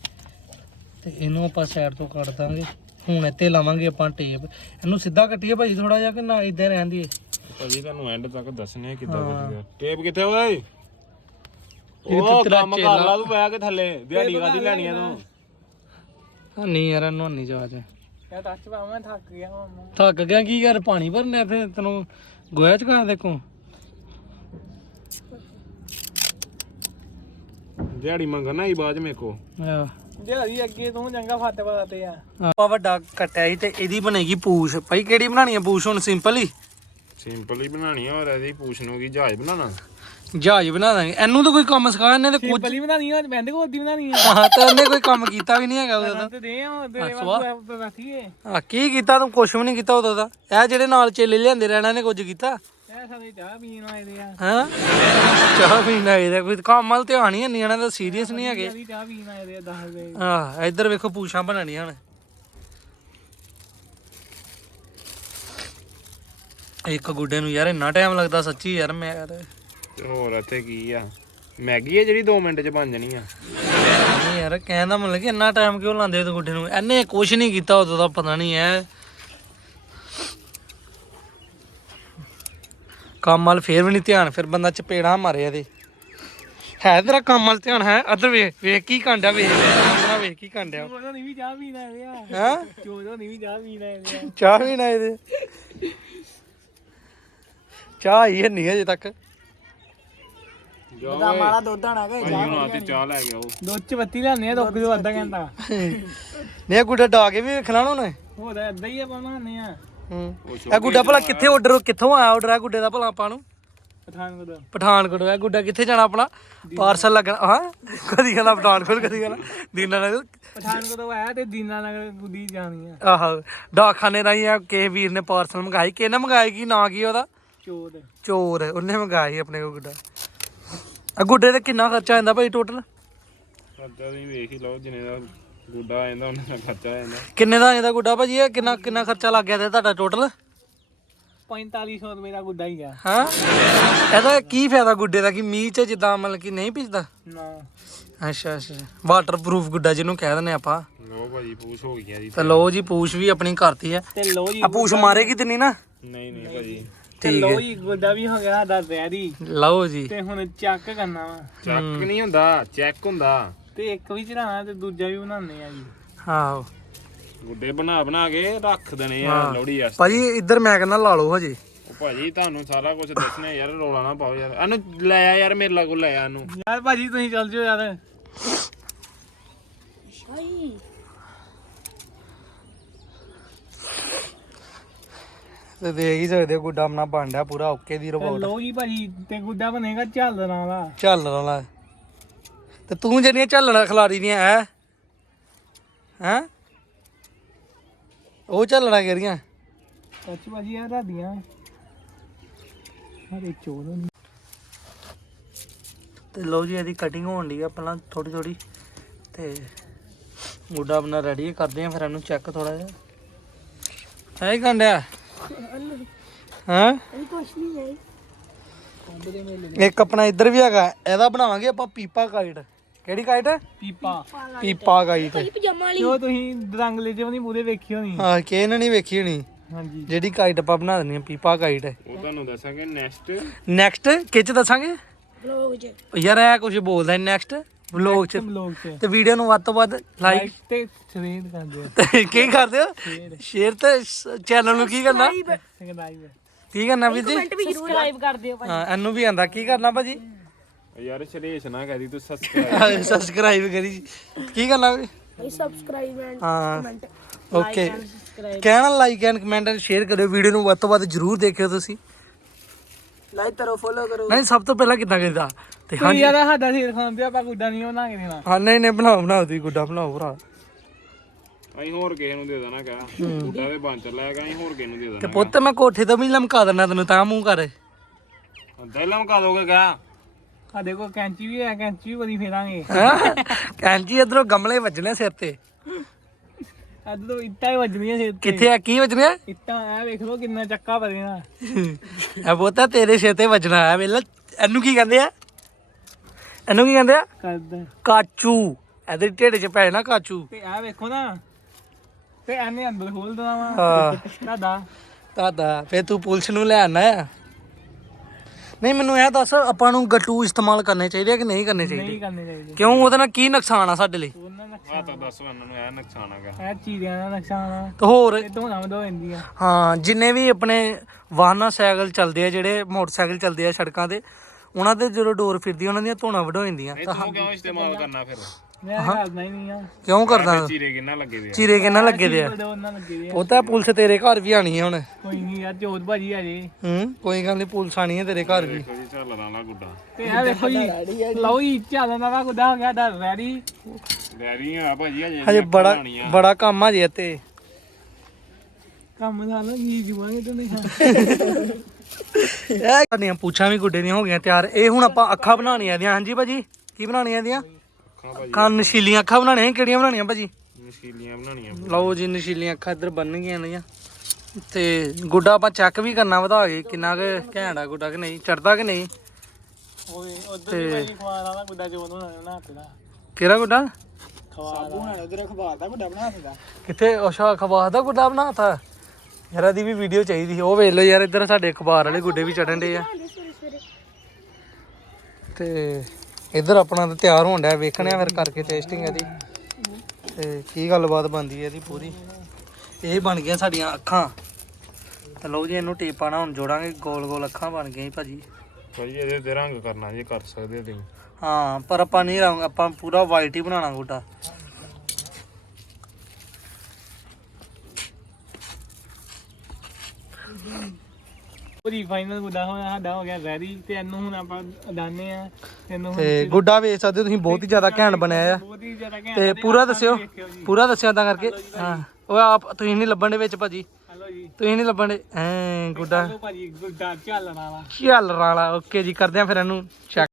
ਤੇ ਇਹਨੂੰ ਆਪਾਂ ਸਾਈਡ ਤੋਂ ਕੱਟ ਦਾਂਗੇ। ਹੁਣ ਇੱਥੇ ਲਾਵਾਂਗੇ ਆਪਾਂ ਟੇਪ ਇਹਨੂੰ ਸਿੱਧਾ ਕੱਟੀਏ ਭਾਈ ਥੋੜਾ ਜਿਹਾ ਕਿ ਨਾ ਇਦਾਂ ਰਹਿਣ ਦੀਏ ਭਾਜੀ ਤੁਹਾਨੂੰ ਐਂਡ ਤੱਕ ਦੱਸਣੇ ਆ ਕਿੱਦਾਂ ਵਧੀਆ ਟੇਪ ਕਿੱਥੇ ਓਏ? ਇਹ ਉਹ ਤਾਂ ਤੇਰਾ ਕੰਮ ਕਰ ਚੇਲਾ। ਲਾ ਤੂੰ ਬੈ ਕੇ ਥੱਲੇ। ਦਿਹਾੜੀ ਕਾਦੀ ਲੈਣੀ ਆ ਤੂੰ। ਹਾਂ, ਨਹੀਂ ਯਾਰ ਇਹਨੂੰ ਨਹੀਂ ਜਾਜ ਯਾ ਟੱਚ ਪਾ ਮੈਂ ਥੱਕ ਗਿਆ ਵਾਂ ਮੈਂ। ਥੱਕ ਗਿਆ ਕੀ ਯਾਰ ਪਾਣੀ ਭਰਨਾ ਇੱਥੇ ਤੈਨੂੰ ਗੋਇਆ ਚ ਕਰ ਦੇਖੋ ਦਿਹਾੜੀ ਮੰਗਣਾ ਹੀ ਬਾਅਦ ਮੇ ਕੋ ਦਿਹਾੜੀ ਅੱਗੇ ਤੂੰ ਚੰਗਾ ਫੱਟ ਪਾਤੇ ਆ। ਆਪਾਂ ਵੱਡਾ ਕੱਟਿਆ ਸੀ ਤੇ ਇਹਦੀ ਬਣੇਗੀ ਪੂਛ। ਭਾਈ ਕਿਹੜੀ ਬਣਾਣੀ ਆ ਪੂਛ ਹੁਣ ਸਿੰਪਲ ਹੀ? ਸਿੰਪਲ ਹੀ ਬਣਾਣੀ ਆ ਔਰ ਇਹਦੀ ਪੂਛ ਨੂੰ ਕੀ ਜਹਾਜ਼ ਬਣਾਉਣਾ? ਜਹਾਜ਼ ਬਣਾ ਦਾਂਗੇ। ਇਹਨੂੰ ਤਾਂ ਕੋਈ ਕੰਮ ਸਿਖਾ ਇਹਨੇ ਤੇ ਕੁਝ ਹੀ ਬਣਾਣੀ ਆ ਬੈਂਡ ਕੋਦੀ ਬਣਾਣੀ ਆ। ਹਾਂ ਤਾਂ ਇਹਨੇ ਕੋਈ ਕੰਮ ਕੀਤਾ ਵੀ ਨਹੀਂ ਹੈਗਾ ਉਦੋਂ ਦਾ ਤੇ ਦੇ ਆ ਤੇਰੇ। ਵਾਸਤੇ ਬੈਠੀਏ ਆ ਕੀ ਕੀਤਾ ਤੂੰ? ਕੁਛ ਵੀ ਨਹੀਂ ਕੀਤਾ ਉਦੋਂ ਦਾ ਇਹ ਜਿਹੜੇ ਨਾਲ ਚੇਲੇ ਲਿਆਂਦੇ ਰਹਿਣਾ ਨੇ ਕੁਝ ਕੀਤਾ? ਸਾਰੇ ਚਾਹ ਪੀਣ ਆਏ ਦੇ ਆ। ਹਾਂ? ਚਾਹ ਪੀਣਾ ਇਹਦਾ ਕੋਈ ਕੰਮ ਵੱਲ ਧਿਆਨ ਹੀ ਨਹੀਂ ਇਹਨਾਂ ਦਾ ਸੀਰੀਅਸ ਨਹੀਂ ਹੈਗੇ। ਚਾਹ ਪੀਣ ਆਏ ਦੇ ਆ 10 ਦੇ। ਆ ਇੱਧਰ ਵੇਖੋ ਪੂਛਾਂ ਬਣਾਣੀਆਂ ਹਨ ਇੱਕ ਗੁੱਡੇ ਨੂੰ ਯਾਰ ਇੰਨਾ ਟਾਈਮ ਲੱਗਦਾ ਸੱਚੀ ਯਾਰ ਮੈਂ ਹੋਰ ਇੱਥੇ ਕੀ ਆ? ਮੈਗੀ ਆ ਜਿਹੜੀ 2 ਮਿੰਟ ਚ ਬਣ ਜਾਣੀ ਆ। ਨਹੀਂ ਯਾਰ ਕਹਿਣ ਦਾ ਮਤਲਬ ਕਿ ਇੰਨਾ ਟਾਈਮ ਕਿਉਂ ਲਾਉਂਦੇ ਤੂੰ ਗੁੱਡੇ ਨੂੰ? ਇਹਨੇ ਕੁਛ ਨਹੀਂ ਕੀਤਾ ਉਦੋਂ ਦਾ ਪਤਾ ਨਹੀਂ ਐ ਕੰਮ ਵੱਲ ਫੇਰ ਵੀ ਨਹੀਂ ਧਿਆਨ ਫਿਰ ਬੰਦਾ ਚਪੇੜਾ ਮਾਰੇ ਇਹਦੇ। ਹੈ ਤੇਰਾ ਕੰਮ ਵੱਲ ਧਿਆਨ ਹੈ? ਅਦਰ ਵੇਖ ਵੇਖ ਕੀ ਕਾਂਡਿਆ ਵੇਖ ਤੇਰਾ ਵੇਖ ਕੀ ਕਾਂਡਿਆ। ਚੋਦੋ ਨਹੀਂ ਵੀ ਚਾਹ ਪੀਣ ਆਏ ਦੇ ਆ। ਹੈ? ਚੋਦੋ ਨਹੀਂ ਵੀ ਚਾਹ ਪੀਣ ਆਏ ਦੇ ਆ। ਚਾਹ ਵੀ ਨਾ ਇਹਦੇ। ਚਾਹ ਹੀ ਨਹੀਂ ਅਜੇ ਤੱਕ। ਓਏ। ਮਾਲਾ ਦੁੱਧ ਆਣਾ ਕਿ ਭਾਜੀ ਹੁਣ ਆ। ਤੇ ਚਾਹ ਲੈ ਕੇ ਆਓ। ਦੁੱਧ ਚ ਬੱਤੀ ਲਿਆਨੇ ਆ ਦੁੱਧ ਤੋਂ ਅੱਧਾ ਘੰਟਾ ਨਹੀਂ ਇਹ ਗੁੱਡਾ ਡਾ ਕੇ ਵੀ ਵੇਖਣਾ ਨਾ ਉਹਨੇ। ਹੋਰ ਏਦਾਂ ਹੀ ਆਪਾਂ ਬਣਾਉਂਦੇ ਆ। ਹੂੰ। ਉਹ ਇਹ ਗੁੱਡਾ ਭਲਾ ਕਿੱਥੇ ਆਰਡਰ ਕਿੱਥੋਂ ਆਇਆ ਆਰਡਰ ਹੈ ਗੁੱਡੇ ਦਾ ਭਲਾ ਆਪਾਂ ਨੂੰ? ਪਠਾਨਕੋਟ। ਪਠਾਨਕੋਟ ਇਹ ਗੁੱਡਾ ਕਿੱਥੇ ਜਾਣਾ ਆਪਣਾ? ਪਾਰਸਲ ਲੱਗਣਾ ਹਾਂ? ਕਦੀ ਕਹਿੰਦਾ ਪਠਾਨਕੋਟ ਕਦੀ ਕਹਿੰਦਾ ਦੀਨਾਨਗਰ। ਪਠਾਨਕੋਟ ਤੋਂ ਆਇਆ ਤੇ ਦੀਨਾ ਨਗਰ ਗੁੱਡੀ ਜਾਣੀ ਆ। ਆਹੋ ਡਾਕਖਾਨੇ ਰਾਹੀਂ ਆ ਕਿਸੇ ਵੀਰ ਨੇ ਪਾਰਸਲ ਮੰਗਾਈ। ਕਿਹਨੇ ਮੰਗਾਈ ਕੀ ਨਾਂ ਕੀ ਉਹਦਾ? ਚੋਦ ਚੋਰ ਉਹਨੇ ਮੰਗਾਈ ਆਪਣੇ ਕੋਲ ਗੁੱਡਾ। ਆ ਗੁੱਡੇ ਤੇ ਕਿੰਨਾ ਖਰਚਾ ਆਂਦਾ ਭਾਈ ਟੋਟਲ ਖਰਚਾ ਤੁਸੀਂ ਵੇਖ ਹੀ ਲਓ ਜਿੰਨੇ ਦਾ ਗੁੱਡਾ ਆ ਜਾਂਦਾ ਉਹਨਾਂ ਦਾ ਖਰਚਾ ਆ ਜਾਂਦਾ। ਕਿੰਨੇ ਦਾ ਆਂਦਾ ਗੁੱਡਾ ਭਾਜੀ? ਇਹ ਕਿੰਨਾ ਕਿੰਨਾ ਖਰਚਾ ਲੱਗ ਗਿਆ ਤੇ ਤੁਹਾਡਾ ਟੋਟਲ 4500 ਰੁਪਏ ਦਾ ਗੁੱਡਾ ਹੀ ਆ। ਹਾਂ? ਇਹਦਾ ਕੀ ਫਾਇਦਾ ਗੁੱਡੇ ਦਾ? ਕਿ ਮੀਂਹ ਚ ਜਿੱਦਾਂ ਮਤਲਬ ਕਿ ਨਹੀਂ ਭਿੱਜਦਾ ਨਾ। ਅੱਛਾ ਅੱਛਾ ਵਾਟਰਪ੍ਰੂਫ ਗੁੱਡਾ ਜਿਹਨੂੰ ਕਹਿ ਦਿੰਦੇ ਆਪਾਂ। ਲੋ ਭਾਜੀ ਪੂਛ ਹੋ ਗਿਆ ਜੀ। ਤੇ ਲੋ ਜੀ ਪੂਛ ਵੀ ਆਪਣੀ ਕਰਤੀ ਹੈ। ਤੇ ਲੋ ਜੀ ਆ ਪੂਛ ਮਾਰੇਗੀ ਤੇ ਨਹੀਂ ਨਾ? ਨਹੀਂ ਨਹੀਂ ਭਾਜੀ। ਤੇ ਲੋ ਜੀ ਗੁੱਡਾ ਵੀ ਹੋ ਗਿਆ ਸਾਡਾ ਰੈਡੀ ਲਓ ਜੀ। ਤੇ ਹੁਣ ਚੱਕ ਕਰਨਾ ਵਾ। ਚੱਕ ਨਹੀਂ ਹੁੰਦਾ ਚੈੱਕ ਹੁੰਦਾ। ਤੇ ਇੱਕ ਵੀ ਚੜਾਣਾ ਤੇ ਦੂਜਾ ਵੀ ਬਣਾਉਂਦੇ ਆ ਜੀ। ਆਹੋ। ਗੁੱਡੇ ਬਣਾ ਬਣਾ ਕੇ ਰੱਖ ਦੇਣੇ ਆ ਲੋੜੀ ਵਾਸਤੇ। ਭਾਜੀ ਇੱਧਰ ਮੈਂ ਕਹਿੰਦਾ ਲਾ ਲਓ ਹਜੇ। ਉਹ ਭਾਜੀ ਤੁਹਾਨੂੰ ਸਾਰਾ ਕੁਝ ਦੱਸਣਾ ਯਾਰ ਰੋਲਾ ਨਾ ਪਾਓ ਯਾਰ। ਇਹਨੂੰ ਲੈ ਆ ਯਾਰ ਮੇਰੇ ਲਾਗੋਂ ਲੈ ਆ ਇਹਨੂੰ। ਯਾਰ ਭਾਜੀ ਤੁਸੀਂ ਚੱਲ ਜਿਓ ਯਾਰ। ਤੇ ਦੇਖ ਹੀ ਸਕਦੇ ਹੋ ਗੁੱਡਾ ਆਪਣਾ ਬਣਦਾ ਪੂਰਾ ਓਕੇ ਦੀ ਤੇ ਰਿਪੋਰਟ ਲੋ ਜੀ ਭਾਜੀ ਤੇ ਗੁੱਡਾ ਬਣੇਗਾ ਝਾਲਰਾਂ ਦਾ ਚੱਲ ਵਾਲਾ। ਤੇ ਤੂੰ ਜਿਹੜੀਆਂ ਝੱਲਣਾ ਖਿਲਾਰੀ ਦੀਆਂ ਐ ਹੈ? ਉਹ ਚੱਲਣਾ ਕਿਹੜੀਆਂ? ਸੱਚ ਭਾਜੀ ਆ ਰਾਦੀਆਂ ਹਰੇ ਚੋਲ ਤੇ ਲਓ ਜੀ ਇਹਦੀ ਕਟਿੰਗ ਹੋਣ ਦੀ ਆ ਪਹਿਲਾਂ ਥੋੜੀ ਥੋੜੀ ਤੇ ਗੁੱਡਾ ਆਪਣਾ ਰੈਡੀ ਕਰਦੇ ਆ ਫਿਰ ਇਹਨੂੰ ਚੈੱਕ ਥੋੜਾ ਜਿਹਾ। ਹੈ ਹੀ ਕੰਡਿਆ? ਹਾਂ? ਕੁਛ ਨਹੀਂ ਹੈ। ਇੱਕ ਆਪਣਾ ਇੱਧਰ ਵੀ ਹੈਗਾ ਇਹਦਾ ਬਣਾਵਾਂਗੇ ਆਪਾਂ ਪੀਪਾ ਕਾਈਟ ਕਿਹੜੀ ਕਾਈਟ ਪੀਪਾ। ਪੀਪਾ ਕਾਈਟ ਪਜਾਮਾ ਜੋ ਤੁਸੀਂ ਰੰਗਲੇ ਜਿਹੇ ਨਹੀਂ ਪੂਰੇ ਵੇਖਿਓ ਨਹੀਂ ਹਾਂ ਕਿ ਇਹਨਾਂ ਨਹੀਂ ਵੇਖੀ ਹੋਣੀ? ਹਾਂਜੀ। ਜਿਹੜੀ ਕਾਈਟ ਆਪਾਂ ਬਣਾ ਦਿੰਦੇ ਆ ਪੀਪਾ ਕਾਈਟ ਉਹ ਤੁਹਾਨੂੰ ਦੱਸਾਂਗੇ ਨੈਕਸਟ ਨੈਕਸਟ ਕਿਚ ਦੱਸਾਂਗੇ? ਬਲੌਗ 'ਚ। ਯਾਰ ਇਹ ਕੁਝ ਬੋਲਦਾ ਨੈਕਸਟ ਵਲੌਗ ਚ। ਬਲੌਗ ਚ। ਤੇ ਵੀਡੀਓ ਨੂੰ ਵੱਧ ਤੋਂ ਵੱਧ ਲਾਈਕ ਤੇ ਸ਼ੇਅਰ ਕਰਦੇ ਆ ਤੇ ਕੀ ਕਰਦੇ ਹੋ? ਸ਼ੇਅਰ ਤੇ ਚੈਨਲ ਨੂੰ ਕੀ ਕਰਨਾ? ਸੰਗਦਾਈ ਕੀ ਕਰਨਾ ਵੀਰ ਜੀ? ਸਬਸਕ੍ਰਾਈਬ ਕਰ ਦਿਓ ਭਾਈ। ਹਾਂ ਇਹਨੂੰ ਵੀ ਆਂਦਾ ਕੀ ਕਰਨਾ ਭਾਜੀ? ਯਾਰ ਸ਼ਰੇਸ਼ ਨਾ ਕਹਦੀ ਤੂੰ ਸਬਸਕ੍ਰਾਈਬ ਸਬਸਕ੍ਰਾਈਬ ਕਰੀ। ਕੀ ਕਰਨਾ ਵੀ? ਸਬਸਕ੍ਰਾਈਬ ਐਂਡ ਹਾਂ। ਕਮੈਂਟ ਓਕੇ ਕਹਿਣਾ like and comment and share ਕਰਿਓ ਵੀਡੀਓ ਨੂੰ ਵੱਧ ਤੋਂ ਵੱਧ ਜਰੂਰ ਦੇਖਿਓ ਤੁਸੀਂ। ਲਾਈਕ ਕਰੋ ਫੋਲੋ ਕਰੋ। ਨਹੀਂ ਸਭ ਤੋਂ ਪਹਿਲਾਂ ਕਿੱਦਾਂ ਕਰੀਦਾ ਤੇ ਤੂੰ ਹਾਂਜੀ। ਯਾਰ ਸਾਡਾ ਸਿਰ ਖਾਂਦੇ ਆਪਾਂ ਗੁੱਡਾ ਨਹੀਂ ਬਣਾ ਕੇ ਦੇਣਾ ਹਾਂ ਨਹੀਂ ਨਹੀਂ ਬਣਾਓ ਬਣਾਓ ਤੁਸੀਂ ਗੁੱਡਾ ਬਣਾਓ ਭਰਾ। ਅਸੀਂ ਹੋਰ ਕਿਸੇ ਨੂੰ ਦੇ ਦੇਣਾ ਕਹਾ। ਬੂਟਾ ਦੇ ਬੰਚ ਲੈ ਕੇ ਅਸੀਂ ਹੋਰ ਕਿਸੇ ਨੂੰ ਦੇ ਤੇ ਦੇਣਾ ਪੁੱਤ ਮੈਂ ਕੋਠੇ ਤੋਂ ਵੀ ਲਮਕਾ ਦਿੰਦਾ ਤੈਨੂੰ ਤਾਂ ਮੂੰਹ ਕਰ। ਅੰਦਰ ਲਮਕਾ ਦੋਗੇ ਕਹਾ। ਸਾਡੇ ਕੋਲ ਕੈਂਚੀ ਵੀ ਹੈ ਕੈਂਚੀ ਵੀ ਬੜੀ ਫੇਰਾਂਗੇ। ਹਾਂ? ਕੈਂਚੀ ਇਧਰੋਂ ਗਮਲੇ ਵੱਜਣੇ ਸਿਰ ਤੇ। ਅੱਜ ਤੋਂ ਇੱਟਾਂ ਹੀ ਵੱਜਣੀਆਂ ਸਿਰ ਤੇ ਕਿੱਥੇ ਆ? ਕੀ ਵੱਜਣਾ ਇੱਟਾਂ ਐ ਵੇਖ ਲੋ ਕਿੰਨਾ ਚੱਕਾ ਭਰੇਗਾ ਇਹ ਪੁੱਤ ਤੇਰੇ ਸਿਰ ਤੇ ਵੱਜਣਾ ਹੈ। ਵੇਲਾ ਇਹਨੂੰ ਕੀ ਕਹਿੰਦੇ ਆ? ਇਹਨੂੰ ਕੀ ਕਹਿੰਦੇ ਆ? ਕਰਦਾ ਕਾਚੂ। ਇਹਦੇ ਢਿੱਡ 'ਚ ਕਾਚੂ। ਤੇ ਵੇਖੋ ਨਾ ਤੇ ਐਨੇ ਅੰਦਰ ਖੋਲ ਦੇਣਾ ਵਾ। ਹਾਂ। ਤੁਹਾਡਾ ਦਾਦਾ ਫੇ ਤੂੰ ਪੁਲਿਸ ਨੂੰ ਲੈ ਆਣਾ ਆ। ਨਹੀਂ ਮੈਨੂੰ ਇਹ ਦੱਸ ਆਪਾਂ ਨੂੰ ਗੱਟੂ ਇਸਤੇਮਾਲ ਕਰਨੇ ਚਾਹੀਦੇ ਆ ਕਿ ਨਹੀਂ ਕਰਨੇ ਚਾਹੀਦੇ? ਨਹੀਂ ਕਰਨੇ ਚਾਹੀਦੇ। ਕਿਉਂ? ਉਹਦੇ ਨਾਲ ਕੀ ਨੁਕਸਾਨ ਆ ਸਾਡੇ ਲਈ? ਉਹਨਾਂ ਦਾ ਆ ਤਾਂ ਦੱਸੋ ਇਹਨਾਂ ਨੂੰ ਇਹ ਨੁਕਸਾਨ ਹੈਗਾ। ਇਹ ਚੀਜ਼ਾਂ ਦਾ ਨੁਕਸਾਨ ਆ। ਤੇ ਹੋਰ? ਇਹ ਧੋਣਾ ਵਧੋ ਜਾਂਦੀਆਂ। ਹਾਂ ਜਿੰਨੇ ਵੀ ਆਪਣੇ ਵਾਹਨਾਂ ਸਾਈਕਲ ਚੱਲਦੇ ਆ ਜਿਹੜੇ ਮੋਟਰਸਾਈਕਲ ਚੱਲਦੇ ਆ ਸੜਕਾਂ ਤੇ ਉਹਨਾਂ ਤੇ ਜਦੋਂ ਡੋਰ ਫਿਰਦੀ ਉਹਨਾਂ ਦੀਆਂ ਧੋਣਾ ਵਢੋ ਜਾਂਦੀਆਂ। ਨਹੀਂ ਤੂੰ ਕਿਉਂ ਇਸਤੇਮਾਲ ਕਰਨਾ ਫਿਰ? ਮੈਂ ਕਰਦਾ ਹੀ ਨਹੀਂ ਆ। ਕਿਉਂ ਕਰਦਾ? ਚੀਰੇ ਕਿੰਨਾ ਲੱਗੇ ਦੇ ਆ? ਚੀਰੇ ਕਿੰਨਾ ਲੱਗੇ ਦੇ ਆ? ਉਹਦੇ ਉਹਨਾਂ ਲੱਗੇ ਦੇ ਆ। ਉਹ ਤਾਂ ਪੁਲਿਸ ਤੇਰੇ ਘਰ ਵੀ ਆਣੀ ਹੈ ਹੁਣ। ਕੋਈ ਨਹੀਂ ਯਾਰ ਚੋਰ ਭਾਜੀ ਆ ਜੇ। ਹੂੰ ਕੋਈ ਗੱਲ ਨਹੀਂ ਪੁਲਿਸ ਆਣੀ ਹੈ ਤੇਰੇ ਘਰ ਵੀ। ਜੀ ਝੱਲਣ ਵਾਲਾ ਗੁੱਡਾ। ਤੇ ਇਹ ਵੇਖੋ ਜੀ ਲਓ ਜੀ ਚੱਲਣ ਦਾ ਗੁੱਡਾ ਹੋ ਗਿਆ ਦਾ ਰੈਡੀ ਡੈਰੀ ਆ ਭਾਜੀ ਅਜੇ ਹਜੇ ਬੜਾ ਬੜਾ ਕੰਮ ਆ ਜੇ ਤੇ ਕੰਮ ਨਾਲ ਜੀ ਜੁਆਂਗੇ ਤੇ ਨਹੀਂ ਇਹ ਸਾਡੀਆਂ ਪੁੱਛਾਂ ਵੀ ਗੁੱਡੇ ਦੀਆਂ ਹੋ ਗਈਆਂ ਤਿਆਰ। ਇਹ ਹੁਣ ਆਪਾਂ ਅੱਖਾਂ ਬਣਾਉਣੀਆਂ ਇਹਦੀਆਂ। ਹਾਂਜੀ ਭਾਜੀ ਕੀ ਬਣਾਉਣੀਆਂ ਇਹਦੀਆਂ? ਅੱਖਾਂ ਭਾਜੀ। ਅੱਖਾਂ ਨਸ਼ੀਲੀਆਂ ਅੱਖਾਂ ਬਣਾਉਣੀਆਂ ਕਿਹੜੀਆਂ ਬਣਾਉਣੀਆਂ ਭਾਜੀ? ਨਸ਼ੀਲੀਆਂ ਬਣਾਉਣੀਆਂ ਲਓ ਜੀ ਨਸ਼ੀਲੀਆਂ ਅੱਖਾਂ ਇੱਧਰ ਬਣ ਗਈਆਂ ਨੇ ਤੇ ਗੁੱਡਾ ਆਪਾਂ ਚੈੱਕ ਵੀ ਕਰਨਾ ਵਧਾ ਕੇ ਕਿੰਨਾ ਕੁ ਘੈਂਟ ਆ ਗੁੱਡਾ ਕਿ ਨਹੀਂ ਚੜਦਾ ਕਿ ਨਹੀਂ? ਦਿੱਤਾ ਕਿਹੜਾ ਗੁੱਡਾ? ਦਾ ਕਿੱਥੇ? ਅੱਛਾ ਅਖਬਾਰ ਦਾ ਗੁੱਡਾ ਬਣਾਤਾ ਯਾਰ ਇਹਦੀ ਵੀ ਵੀਡੀਓ ਚਾਹੀਦੀ ਸੀ। ਉਹ ਵੇਖ ਲਓ ਯਾਰ ਇੱਧਰ ਸਾਡੇ ਅਖਬਾਰ ਵਾਲੇ ਗੁੱਡੇ ਵੀ ਚੜਨ ਡੇ ਆ। ਤੇ ਇੱਧਰ ਆਪਣਾ ਤਾਂ ਤਿਆਰ ਹੋਣ ਡਿਆ ਵੇਖਣੇ ਆ ਫਿਰ ਕਰਕੇ ਟੈਸਟਿੰਗ ਇਹਦੀ। ਤੇ ਕੀ ਗੱਲਬਾਤ ਬਣਦੀ ਹੈ ਇਹਦੀ ਪੂਰੀ? ਇਹ ਬਣ ਗਈਆਂ ਸਾਡੀਆਂ ਅੱਖਾਂ। ਤੇ ਲਓ ਜੀ ਇਹਨੂੰ ਟੇਪਾਂ ਨਾਲ ਹੁਣ ਜੋੜਾਂਗੇ ਗੋਲ ਗੋਲ ਅੱਖਾਂ ਬਣ ਗਈਆਂ ਜੀ ਭਾਜੀ। ਭਾਜੀ ਇਹਦੇ ਤੇ ਰੰਗ ਕਰਨਾ ਜੇ ਕਰ ਸਕਦੇ ਤੁਸੀਂ। ਹਾਂ ਪਰ ਆਪਾਂ ਨਹੀਂ ਰੰਗ ਆਪਾਂ ਪੂਰਾ ਵਾਈਟ ਹੀ ਬਣਾਉਣਾ ਗੁੱਡਾ ਪੂਰੀ ਫਾਈਨਲ ਗੁੱਡਾ ਹੋਇਆ ਸਾਡਾ ਹੋ ਗਿਆ ਰੈਡੀ ਤੇ ਇਹਨੂੰ ਹੁਣ ਆਪਾਂ ਉਡਾਨੇ ਆ ਇਹਨੂੰ ਹੁਣ ਤੇ ਗੁੱਡਾ ਵੇਚ ਸਕਦੇ ਹੋ ਤੁਸੀਂ ਬਹੁਤ ਹੀ ਜ਼ਿਆਦਾ ਘੈਂਟ ਬਣਿਆ ਆ। ਬਹੁਤ ਹੀ ਜ਼ਿਆਦਾ ਘੈਂਟ ਤੇ ਪੂਰਾ ਦੱਸਿਓ ਪੂਰਾ ਦੱਸਿਓ ਤਾਂ ਕਰਕੇ। ਹਾਂ ਉਹ ਆਪ ਤੁਸੀਂ ਨਹੀਂ ਲੱਭਣ ਦੇ ਵਿੱਚ ਭਾਜੀ। ਹਲੋ ਜੀ। ਤੁਸੀਂ ਨਹੀਂ ਲੱਭਣ ਦੇ ਐ ਗੁੱਡਾ। ਹਲੋ ਭਾਜੀ ਗੁੱਡਾ ਚੱਲਣ ਵਾਲਾ। ਚੱਲ ਰਾਲਾ ਓਕੇ ਜੀ ਕਰਦੇ ਆ ਫਿਰ ਇਹਨੂੰ ਚੈੱਕ